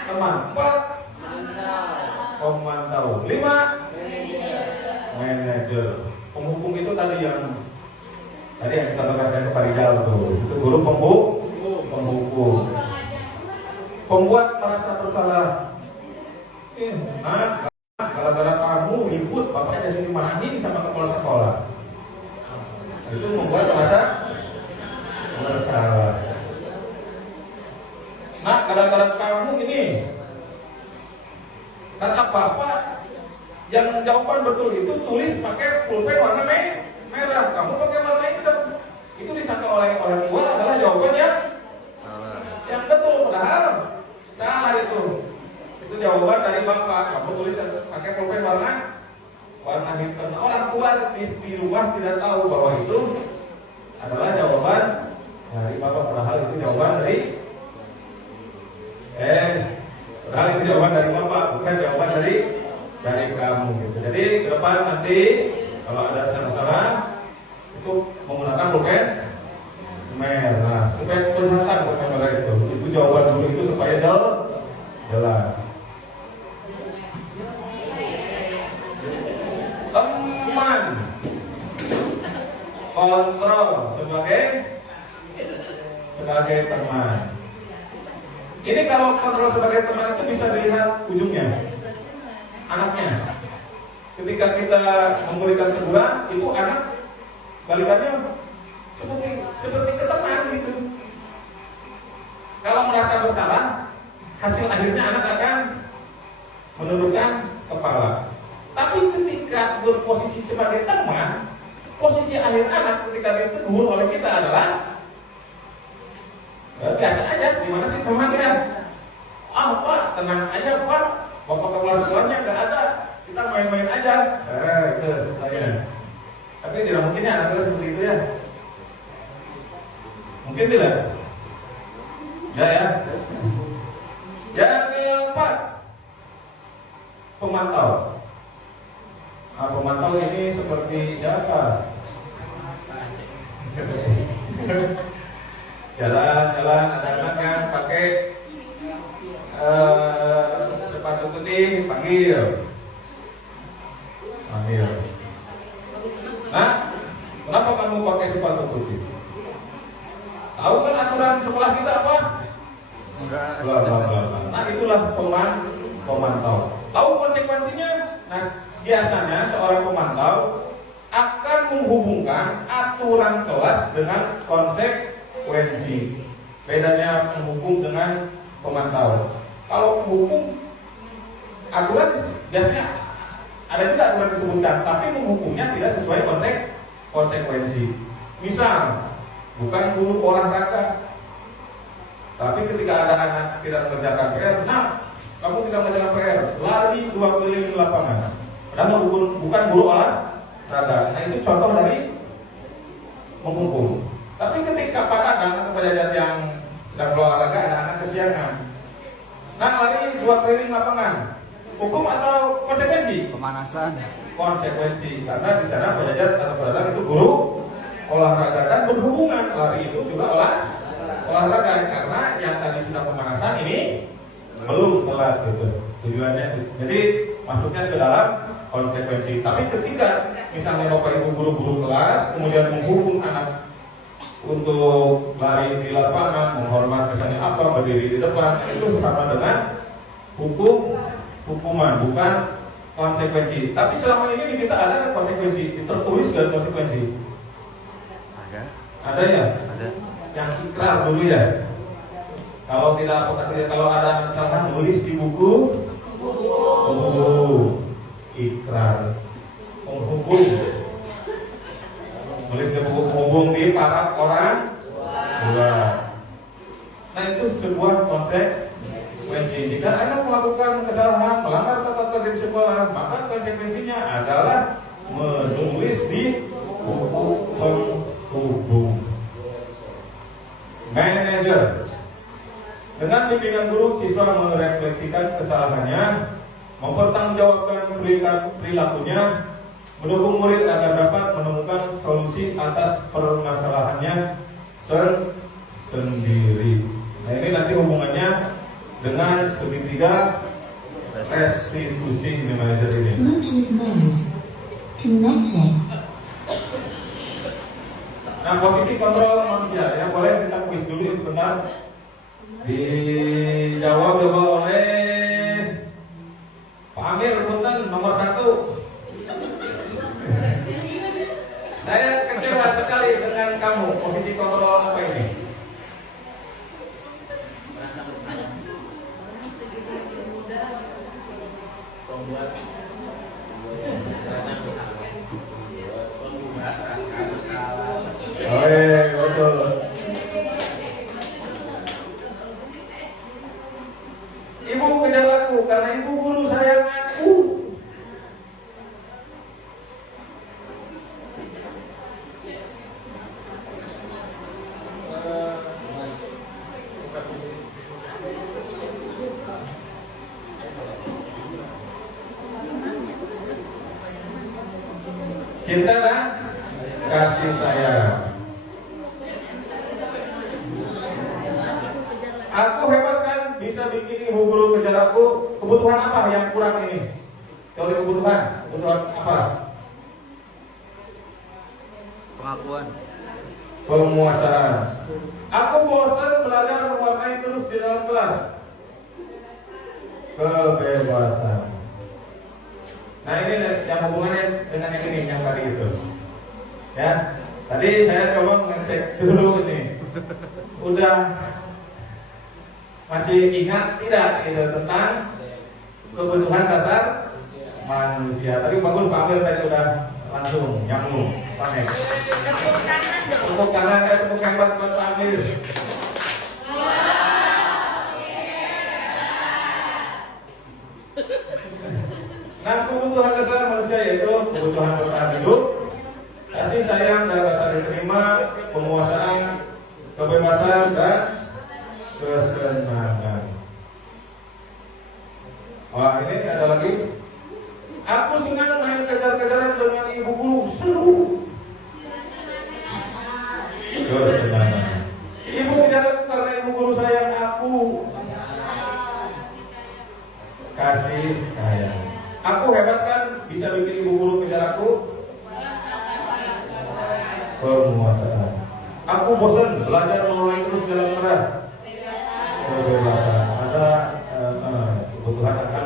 teman. 4, pemantau. 5, manajer. Penghukum itu tadi yang kita bahas Pak Rizal tuh. Itu guru penghukum. Pembuat merasa bersalah. Gara-gara kamu ribut, bapaknya jadi dimarahin sama kepala sekolah. Itu membuat merasa bersalah. Nah, gara-gara kamu ini, kata bapak yang jawaban betul itu tulis pakai pulpen warna merah, kamu pakai warna hitam. Itu disangka oleh orang tua adalah jawabannya yang betul, padahal salah itu. Itu jawaban dari bapak, kamu tulis pakai pulpen warna hitam. Orang tua di rumah tidak tahu bahwa itu adalah jawaban dari bapak, padahal itu jawaban dari bapak, bukan jawaban dari kamu gitu. Jadi ke depan nanti kalau ada salah itu menggunakan pulpen merah, pulpen merah itu jawaban dulu itu supaya jelas. Teman, kontrol sebagai teman. Ini kalau kontrol sebagai teman itu bisa dilihat ujungnya, anaknya. Ketika kita memberikan teguran, itu anak balikannya seperti ke teman gitu. Kalau merasa bersalah, hasil akhirnya anak akan menundukkan kepala. Tapi ketika berposisi sebagai teman, posisi akhir anak ketika ditegur oleh kita adalah biasa aja, gimana sih temannya? Ah Pak, tenang aja Pak, bapak kepala sekolahnya nggak ada, kita main-main aja. Itu saya. Tapi tidak mungkin ya anak seperti itu ya. Mungkin tidak. Ya. Yang keempat, pemantau. Nah, pemantau ini seperti siapa? Jalan-jalan anak-anak yang pakai sepatu putih panggil. Nah, kenapa kamu pakai sepatu putih? Tahu kan aturan sekolah kita apa? Enggak. Nah, itulah pemantau. Tahu konsekuensinya? Nah, biasanya seorang pemantau akan menghubungkan aturan kelas dengan konsekuensi. Bedanya menghukum dengan pemantau. Kalau menghukum, aturan biasanya ada juga aturan disebutkan, tapi menghukumnya tidak sesuai konsekuensi. Misal, bukan guru olahraga, tapi ketika ada anak tidak mengerjakan PR, nah kamu tidak mengerjakan PR, lari 2 keliling lapangan. Padahal bukan guru olahraga. Nah itu contoh dari menghukum. Tapi ketika kadang pelajar yang sedang berolahraga ada anak kesiangan, nah lari 2 keliling lapangan, hukum atau konsekuensi? Pemanasan. Konsekuensi, karena di sana pelajar atau pelajar itu guru olahraga dan berhubungan lari itu juga olahraga karena yang tadi sudah pemanasan ini belum telat gitu tujuannya. Jadi masuknya ke dalam konsekuensi. Tapi ketika misalnya bapak ibu guru-guru kelas kemudian menghukum anak untuk lari di lapangan, menghormat misalnya apa, berdiri di depan, itu sama dengan hukuman, bukan konsekuensi. Tapi selama ini kita ada konsekuensi, tertulis dan konsekuensi. Ada ya? Ada. Yang ikrar dulu ya. Kalau tidak, kalau ada misalkan tulis di buku, ikrar, menghukum. Tulis di buku menghubung di para orang dua. Nah itu sebuah konsekuensi. Jika Anda melakukan kesalahan, melanggar tata tertib sekolah, maka konsekuensinya adalah menulis di buku penghubung. Manajer. Dengan bimbingan guru, siswa merefleksikan kesalahannya, mempertanggungjawabkan perilakunya, mendukung murid agar dapat menemukan solusi atas permasalahannya sendiri. Nah ini nanti hubungannya dengan segitiga restitusi ini manajer ini. Bluetooth mode. Connected. Nah posisi kontrol manusia yang boleh kita kuis dulu sebentar. Dijawab coba oleh Pak Amir Punten nomor 1. Saya kecewa sekali dengan kamu. Posisi kontrol apa ini? Betul. Ibu kejar aku karena ibu guru sayang aku. Cinta dan kasih sayang. Aku hebat kan, bisa bikin ibu guru kejar aku. Kebutuhan apa yang kurang ini? Teori kebutuhan apa? Pengakuan. Penguasaan. Aku bosan belajar mewarnai terus di dalam kelas. Kebebasan. Nah ini yang hubungannya dengan yang ini, yang tadi itu. Ya, tadi saya coba mengecek dulu ini. Udah masih ingat tidak gitu tentang kebutuhan dasar manusia. Ya, tapi bagus Pak Amir tadi udah langsung nyambung. Pakai. Tepuk tangan dong. Tepuk tangan, tepuk hebat buat Pak Amir. Nah, kebutuhan dasar manusia yaitu kebutuhan bertahan hidup, kasih sayang dan rasa diterima, penguasaan, kebebasan dan kesenangan. Wah, ini ada lagi. Aku senang main kejar-kejaran dengan ibu guru, seru. Kesenangan. Ibu kejar karena ibu guru sayang aku. Kasih sayang. Aku hebat kan bisa bikin ibu guru kejar aku. Penguasaan. Aku bosan belajar mulai terus jalan terang. Kebebasan. Ada kebutuhan akan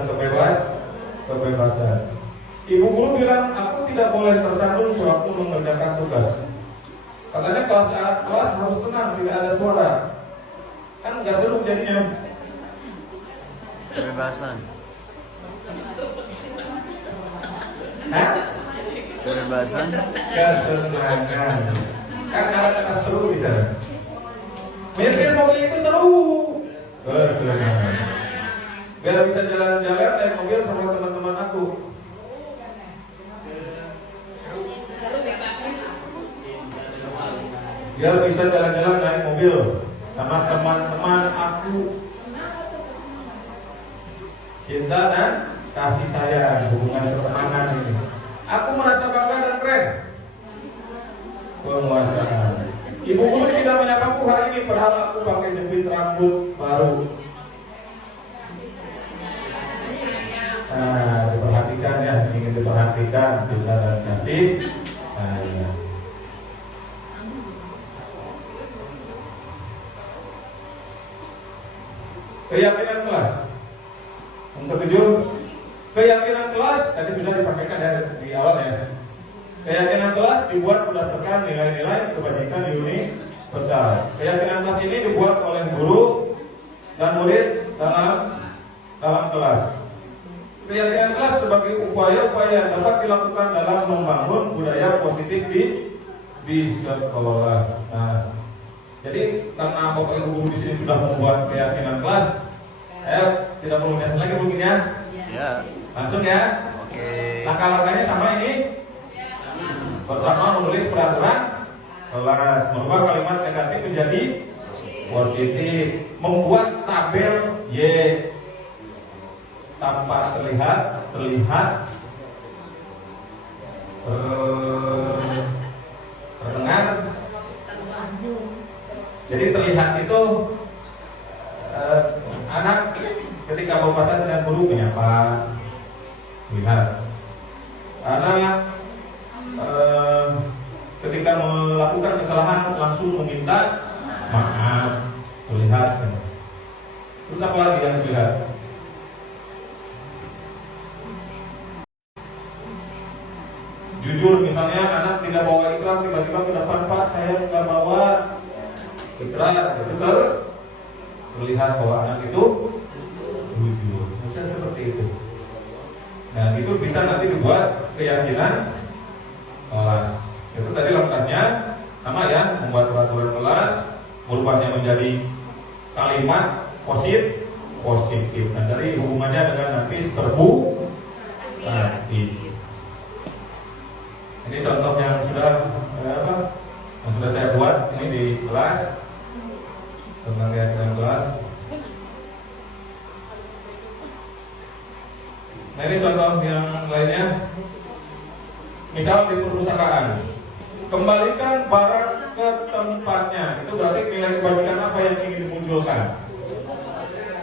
kebebasan. Ibu guru bilang aku tidak boleh tersandung sewaktu mengerjakan tugas. Katanya kelas harus tenang, tidak ada suara. Kan nggak seru jadinya. Kebebasan. Hah? Kebebasan. Kesenangan. Kan ada kata seru bisa. Nyetir mobil itu seru. Kesenangan. Biar bisa jalan-jalan naik mobil sama teman-teman aku. Biar bisa jalan-jalan naik mobil sama teman-teman aku. Cinta dan kasih sayang, hubungan pertemanan ini. Aku merasa bangga dan keren. Penguasaan. Ibu guru tidak menyapaku hari ini, padahal aku pakai jepit rambut baru. Nah, diperhatikan ya, ingin diperhatikan, cinta dan kasih sayang. Keyakinan kelas. Untuk tujuh, keyakinan kelas tadi sudah disampaikan ya di awal ya. Keyakinan kelas dibuat berdasarkan nilai-nilai kebajikan universal. Keyakinan kelas ini dibuat oleh guru dan murid dalam kelas. Keyakinan kelas sebagai upaya-upaya yang dapat dilakukan dalam membangun budaya positif di sekolah. Nah, jadi karena Bapak Ibu guru di sini sudah membuat keyakinan kelas, tidak perlu lihat lagi mungkin ya. Ya. Langsung ya. Oke. Langkah-langkahnya sama ini. Pertama, menulis peraturan kelas, merubah kalimat negatif menjadi positif, membuat tabel Y tanpa terlihat terdengar. Jadi terlihat itu anak ketika berpapasan dengan guru menyapa, lihat. Anak ketika melakukan kesalahan langsung meminta maaf, terlihat. Terus apa lagi yang terlihat? Jujur, misalnya anak tidak bawa ikrar, tiba-tiba ke depan, Pak, saya nggak bawa ikrar, itu terlihat bahwa anak itu jujur. Misalnya seperti itu. Nah, itu bisa nanti dibuat keyakinan kelas. Itu tadi langkahnya sama ya, membuat peraturan kelas, merubahnya menjadi kalimat positif. Nah, dari hubungannya dengan nanti serbu nanti. Ini contoh yang sudah yang sudah saya buat ini di kelas tentang keyakinan kelas. Nah, ini contoh yang lainnya. Misal di perusahaan, kembalikan barang ke tempatnya. Itu berarti nilai kebaikan apa yang ingin dimunculkan?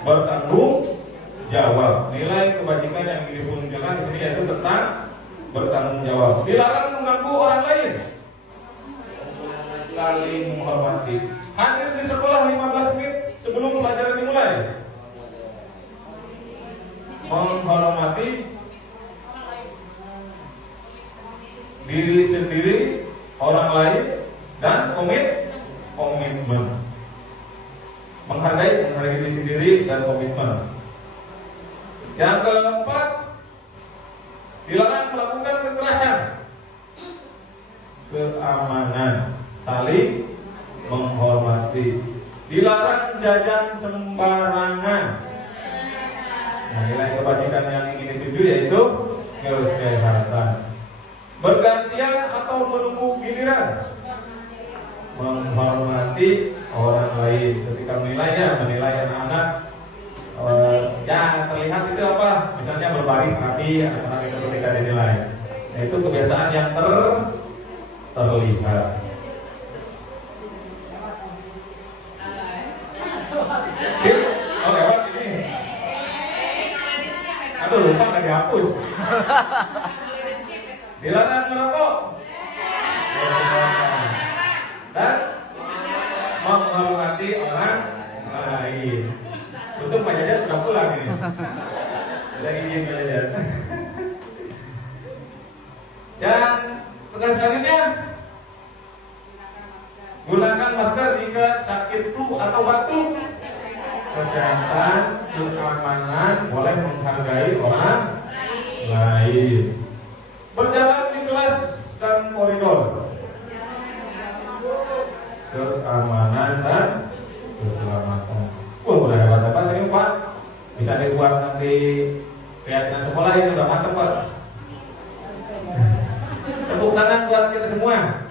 Bertanggung jawab. Nilai kebajikan yang ingin dimunculkan di sini yaitu tentang bertanggung jawab. Dilarang mengganggu orang lain. Saling menghormati. Hadir di sekolah 15 menit sebelum pelajaran dimulai. Menghormati diri sendiri, orang lain, dan komitmen. Menghargai diri sendiri dan komitmen. Yang keempat, Dilarang melakukan kekerasan. Keamanan, saling menghormati. Dilarang jajan sembarangan. Nah, nilai kebajikan yang ingin dituju yaitu kesehatan. Bergantian atau menunggu giliran. Menghormati orang lain. Ketika menilai anak-anak, ya terlihat itu apa? Misalnya berbaris rapi, anak-anak itu ketika dinilai. Nah, itu kebiasaan yang terlihat. Oh, lewat ini. Aduh, lupa nggak dihapus. Dilarang merokok. Dan menghormati orang lain. Untung Pak Jajan sudah pulang ini. Lagi izin Pak Jajan. Dan tugas selanjutnya, gunakan masker jika sakit flu atau batuk. Kesehatan, keamanan, boleh menghargai orang lain. Berjalan di kelas dan koridor. Keamanan dan keselamatan. Udah hebat-hebat ini Pak. Bisa dibuat nanti kegiatan sekolah ini udah mantap Pak. Tepuk tangan buat kita semua.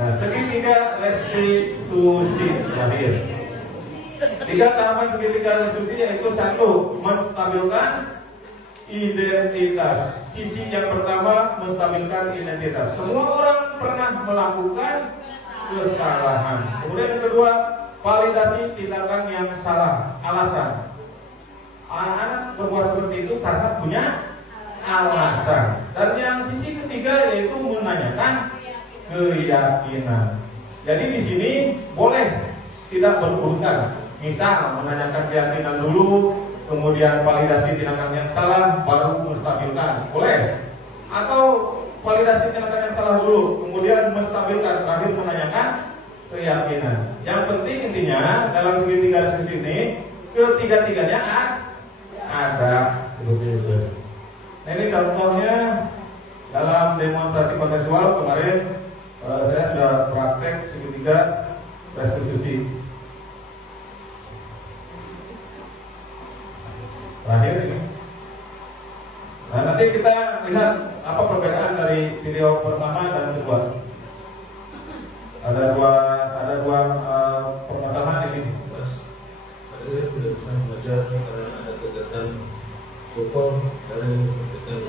Nah, segitiga restitusi terakhir. 3 tahapan segitiga restitusi yaitu 1. Menstabilkan identitas. Sisi yang pertama, menstabilkan identitas. Semua orang pernah melakukan kesalahan. Kemudian yang kedua, validasi tindakan yang salah. Alasan. Anak berbuat seperti itu karena punya alasan. Dan yang sisi ketiga yaitu menanyakan keyakinan. Jadi di sini boleh tidak berurutan. Misal menanyakan keyakinan dulu, kemudian validasi tindakan yang salah, baru menstabilkan. Boleh. Atau validasi tindakan yang salah dulu, kemudian menstabilkan, terakhir menanyakan keyakinan. Yang penting intinya dalam segitiga restitusi ini ketiga-tiganya ada. Nah, ini contohnya dalam demonstrasi kontekstual kemarin. Saya sudah praktek segitiga restitusi. Terakhir ini. Nah, nanti kita lihat apa perbedaan dari video pertama dan kedua. Ada dua permasalahan ini. Saya tidak bisa mengajar karena ada kegiatan pokok dari pendidikan.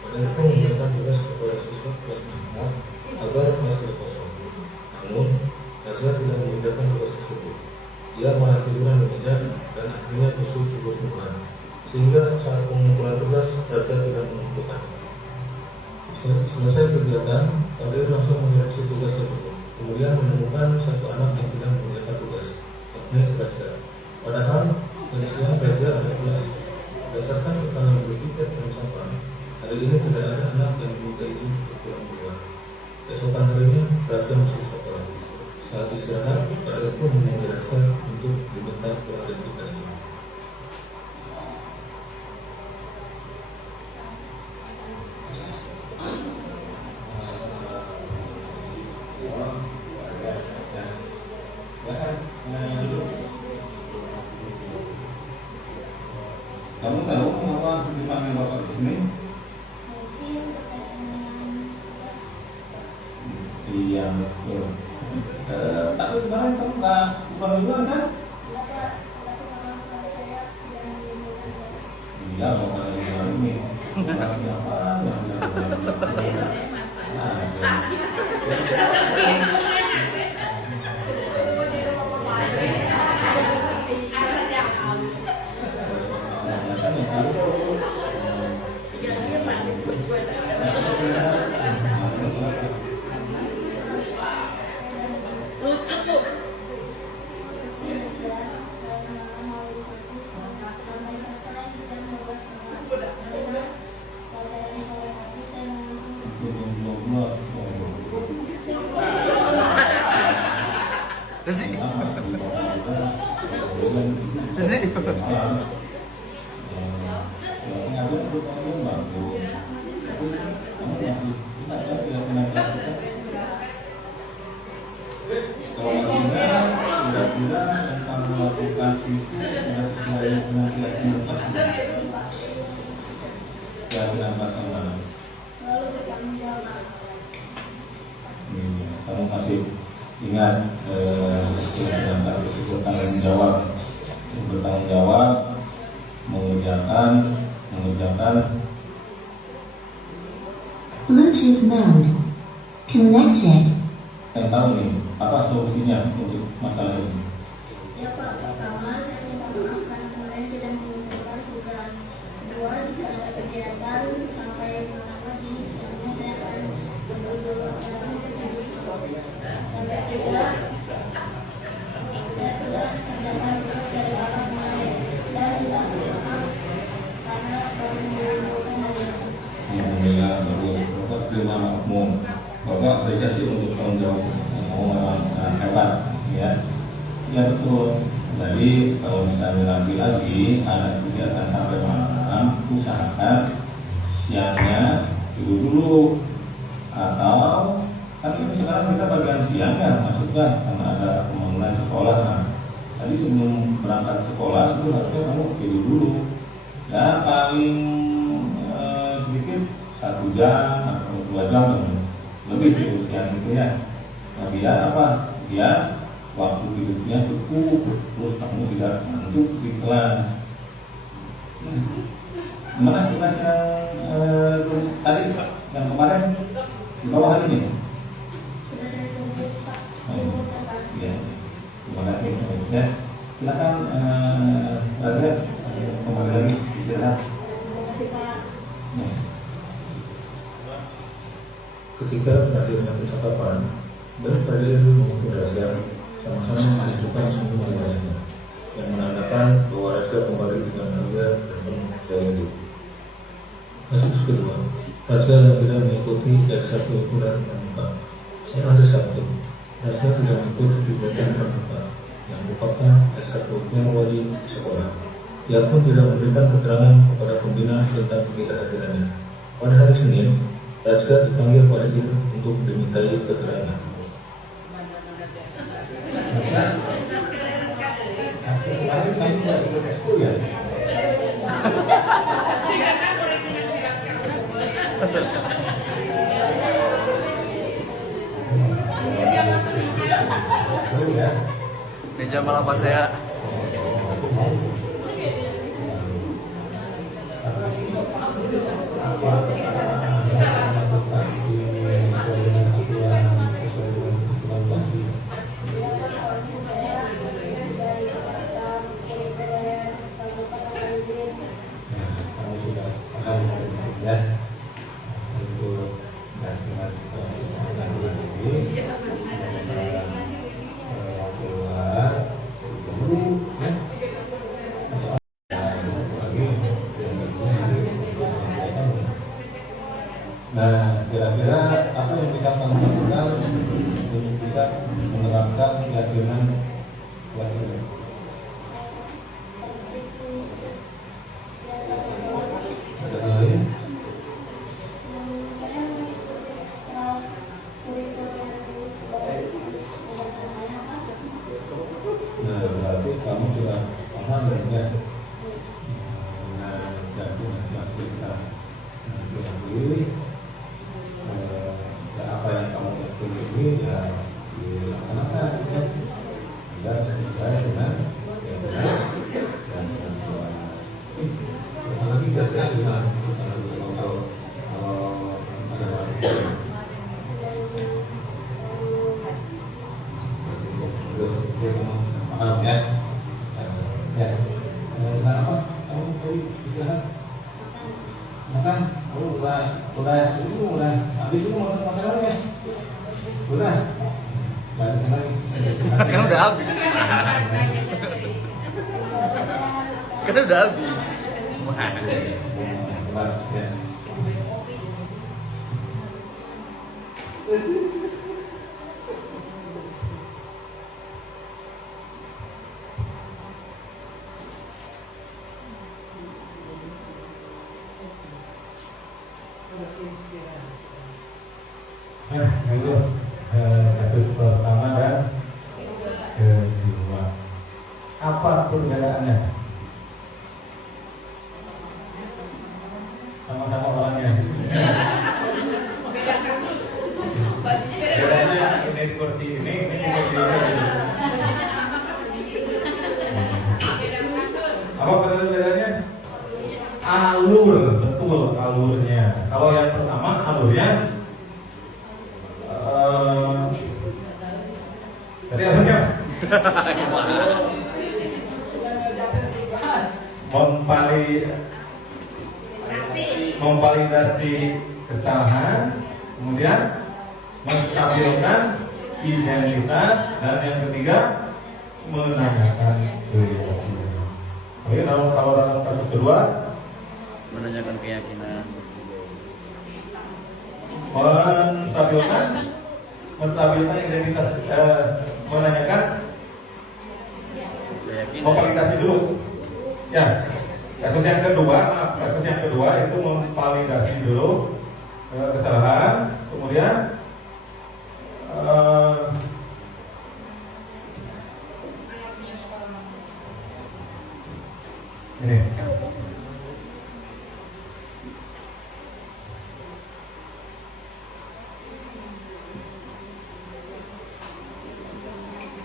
Pada itu memberikan tugas kepada siswa kelas 6 agar kelas kosong. Namun, Nazia tidak mengerjakan tugas tersebut. Dia malah tiduran di meja dan akhirnya kusuk-kusukan. Sehingga saat pengumpulan tugas, Nazia tidak mengumpulkan. Selesai kegiatan, Kadir langsung mengoreksi tugas tersebut. Kemudian menemukan satu anak yang tidak mengerjakan tugas, yakni Nazia. Padahal, jenisnya belajar ada kelas. Berdasarkan keterangan bertiket dan ucapan, hari ini tidak ada anak yang diminta izin untuk pulang keluar. Keesokan harinya, Razia masuk sekolah. Saat istirahat, Kadir pun menemui Razia untuk diminta klarifikasi. Kamu tahu kenapa dipanggil Bapak di sini? Mungkin berkaitan dengan tugas. Iya betul. Tapi kemarin kamu nggak berjuang kan? Tidak Pak, tetapi memang kelas saya tidak memberikan tugas. Iya, bukan yang ini. Orang siapa yang sih. Kira-kira tentang melakukan itu sudah sesuai dengan kira-kira keyakinan pasangan. Selalu bertanggung jawab. Kamu masih ingat tentang bertanggung jawab, mengerjakan Bluetooth mode connected. yang tahu nih apa solusinya untuk masalah ini. Ya Pak, pertama saya minta maaf karena kemarin tidak mengumpulkan tugas. Kedua, jika ada kegiatan sampai malam lagi, sebenarnya saya akan menunggu agar tidur. Dan ketiga, saya sudah mendapat tugas dari Bapak kemarin dan minta maaf karena baru mengumpulkan hari ini. Alhamdulillah, Bapak terima maafmu. Bapak apresiasi untuk tanggung jawab memang hebat, ya. Ya betul. Jadi kalau misalnya lagi ada kegiatan sampai malam, usahakan siangnya tidur dulu. Atau kan ini sekarang kita bagian siang ya, maksudnya karena ada pembangunan sekolah. Nah, tadi sebelum berangkat sekolah itu harusnya kamu tidur dulu. Ya paling sedikit 1 jam atau 2 jam lebih tidur siang itu ya. Nah, biar apa? Biar waktu tidurnya cukup, terus kamu tidak ngantuk di kelas. Gimana kelas yang tadi, yang kemarin di bawah hari ini? Sudah saya tunggu Pak, tunggu Pak. Ya, terima kasih. Ya, silakan Radha, kembali lagi istirahat. Terima kasih Pak. Ketika berakhirnya percakapan, baik Fadil maupun Razak sama-sama menunjukkan semua riwayatnya, yang menandakan bahwa Razak kembali dengan bahagia dan penuh percaya diri. Kasus kedua, Razak yang tidak mengikuti ekstrakurikuler pramuka. Pada Sabtu, Razak tidak mengikuti kegiatan pramuka yang merupakan ekstrakurikuler wajib di sekolah. Ia pun tidak memberikan keterangan kepada pembina tentang ketidakhadirannya. Pada hari Senin, Razak dipanggil pada diri untuk dimintai keterangan. Di jam malam pas saya. Nah, kira-kira apa yang bisa kamu lakukan untuk bisa menerapkan keyakinan kelas ini? Ada hal lain? Saya mengikuti ekstrakurikuler baik namanya apa? Nah, berarti kamu sudah paham ya? Nah, jadi nanti kita pilih apa yang kamu yakini ya dilaksanakan ya, agar sesuai dengan keyakinan dan ketentuan. Apalagi kerja gimana? Kalau ada terus kamu paham ya? Ya, sekarang apa? Kamu tadi istirahat? Makan? Kamu udah habis itu makan ya? Udah? Balik lagi. Kan udah habis. Kan udah habis. Ya. Nah, itu kasus pertama dan kedua. Apa perbedaannya? Sama-sama orangnya. Beda kasus. Bedanya ini di kursi ini di kursi ini. Apa bedanya? Alur, betul alurnya. Kalau yang pertama alurnya tadi alurnya memvalidasi kesalahan, kemudian menstabilkan identitas, dan yang ketiga menanyakan keyakinan. Oke, kalau dalam kasus kedua Menanyakan keyakinan. menstabilkan identitas, menanyakan Keyakinan. memvalidasi dulu. Ya, kasus yang kedua itu memvalidasi dulu kesalahan, kemudian ini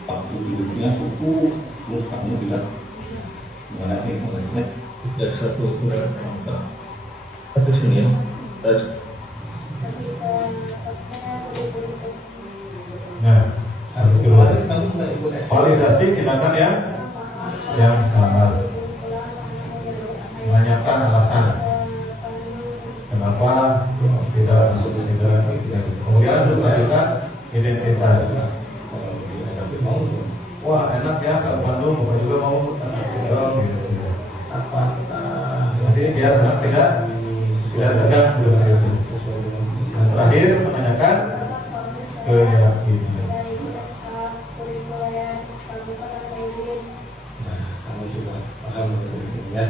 waktu hidupnya kuku terus kamu bilang gimana sih maksudnya tidak satu ukuran angka tapi sini tes. nah harus kedua validasi tindakan yang sabar, menanyakan alasan kenapa tidak kemudian menunjukkan identitas. Wah enak ya ke Bandung, bukan juga mau gitu. Jadi biar anak tidak tegang gitu. Dan terakhir menanyakan keyakinan. Nah, kamu sudah paham dari sini ya.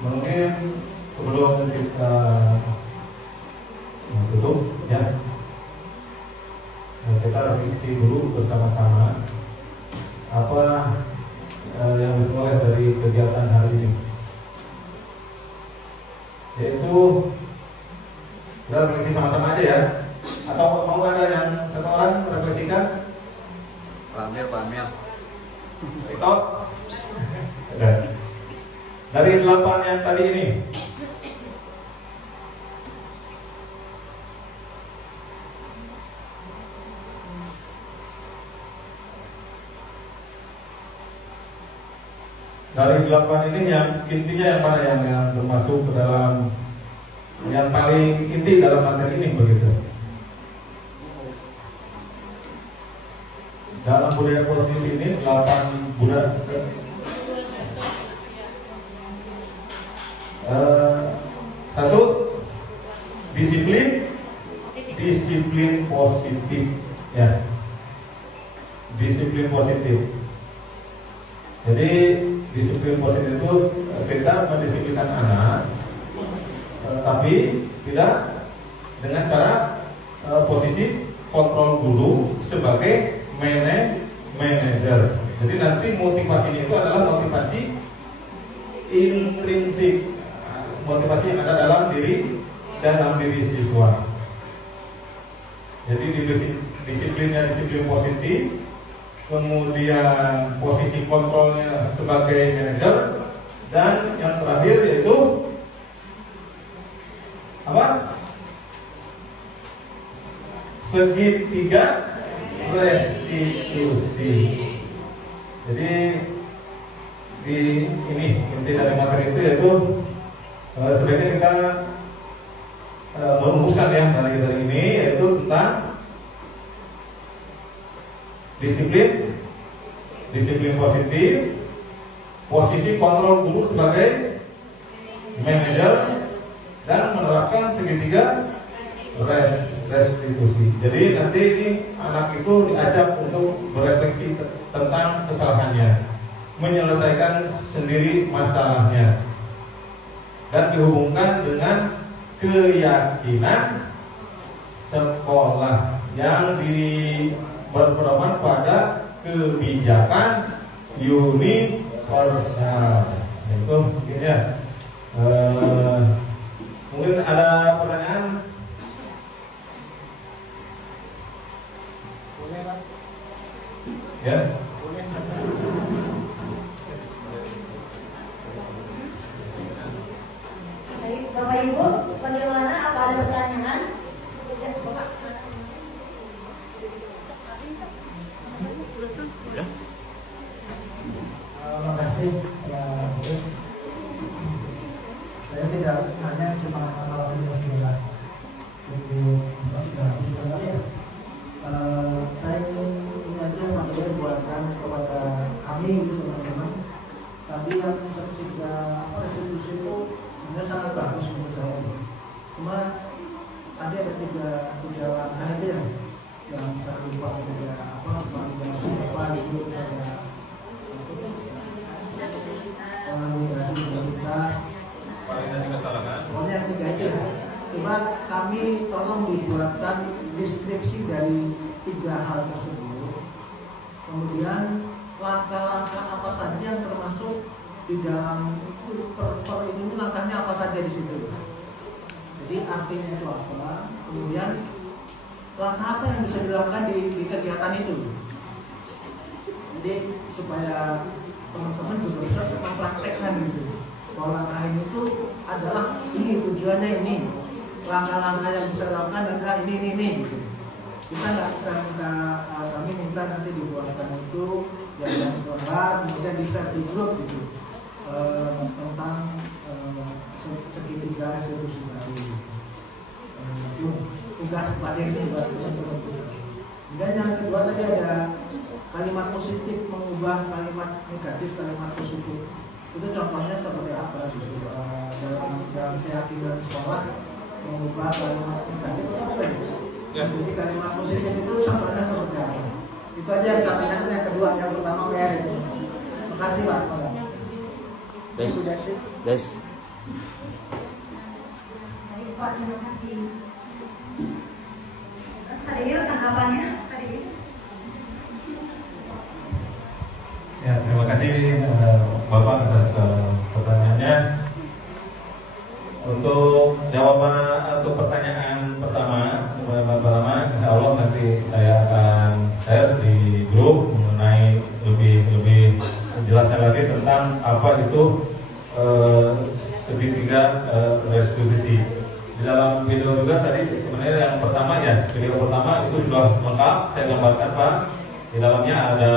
Mungkin sebelum kita tutup ya, kita revisi dulu bersama-sama apa yang dimulai dari kegiatan hari ini, yaitu kita revisi sama-sama aja ya, atau mau ada yang satu orang refleksikan? Pamer. Itu dari 8 yang tadi ini. Dari 8 ini yang intinya yang mana yang termasuk ke dalam yang paling inti dalam materi ini begitu. Dalam budaya positif ini 8 budaya. Satu, disiplin positif ya, disiplin positif. Jadi disiplin positif itu kita mendisiplinkan anak, tapi tidak dengan cara posisi kontrol dulu sebagai manajer. Jadi nanti motivasinya itu adalah motivasi intrinsik, motivasi yang ada dalam diri siswa. Jadi disiplinnya disiplin positif, kemudian posisi kontrolnya sebagai manajer, dan yang terakhir yaitu apa? Segitiga restitusi. Jadi di ini inti dari materi itu yaitu sebaiknya kita merumuskan ya dari ini, yaitu tentang disiplin positif, posisi kontrol dulu sebagai manajer, dan menerapkan segitiga restitusi. Jadi nanti ini anak itu diajak untuk berefleksi tentang kesalahannya. menyelesaikan sendiri masalahnya dan dihubungkan dengan keyakinan sekolah yang berpedoman pada kebijakan universal. Itu mungkin ya. Mungkin ada pertanyaan? Boleh, Pak? Ya. Boleh. Baik, Bapak Ibu, bagaimana? Apa ada pertanyaan? Ya, Bapak. Terima kasih ya Bu. Saya tidak hanya cuma kalau ini sudah ya. Saya ini aja makanya buatkan kepada kami gitu teman-teman. Tapi yang ketiga resolusi itu sebenarnya sangat bagus menurut saya. Cuma ada tiga langkah aja yang saya lupa validasi itu saya validasi identitas, Validasi kesalahan. pokoknya yang tiga itu ya. Cuma kami tolong dibuatkan deskripsi dari tiga hal tersebut. Kemudian langkah-langkah apa saja yang termasuk di dalam per ini, langkahnya apa saja di situ. Jadi artinya itu apa? Kemudian langkah apa yang bisa dilakukan di kegiatan itu. Jadi supaya teman-teman juga bisa mempraktekkan gitu. Kalau langkah ini tuh adalah ini tujuannya ini, langkah-langkah yang bisa dilakukan adalah ini gitu. Kita nggak bisa minta, kami minta nanti dibuatkan itu yang selengkap, kemudian bisa di grup gitu tentang segitiga resolusi tadi. Itu tugas pada ini buat teman-teman. Dan yang kedua tadi ada kalimat positif mengubah kalimat negatif kalimat positif. Itu contohnya seperti apa gitu? Dalam keyakinan sekolah mengubah kalimat negatif itu apa gitu? Ya. Jadi kalimat positif itu contohnya seperti apa? Itu aja yang satu, yang kedua, yang pertama PR itu. Terima kasih Pak. Des. Baik, Pak, terima kasih. Hadir tanggapannya, hadir. Ya, terima kasih Bapak atas pertanyaannya. Untuk jawaban untuk pertanyaan pertama, insya Allah nanti saya akan share di grup mengenai lebih jelasnya lagi tentang apa itu segitiga restitusi. Di dalam video juga tadi sebenarnya yang pertama ya, video pertama itu sudah lengkap saya gambarkan Pak. Di dalamnya ada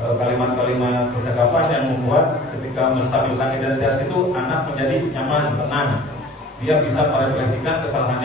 kalimat-kalimat percakapan yang membuat ketika menstabilkan identitas itu anak menjadi nyaman, tenang. Dia bisa merefleksikan kesalahan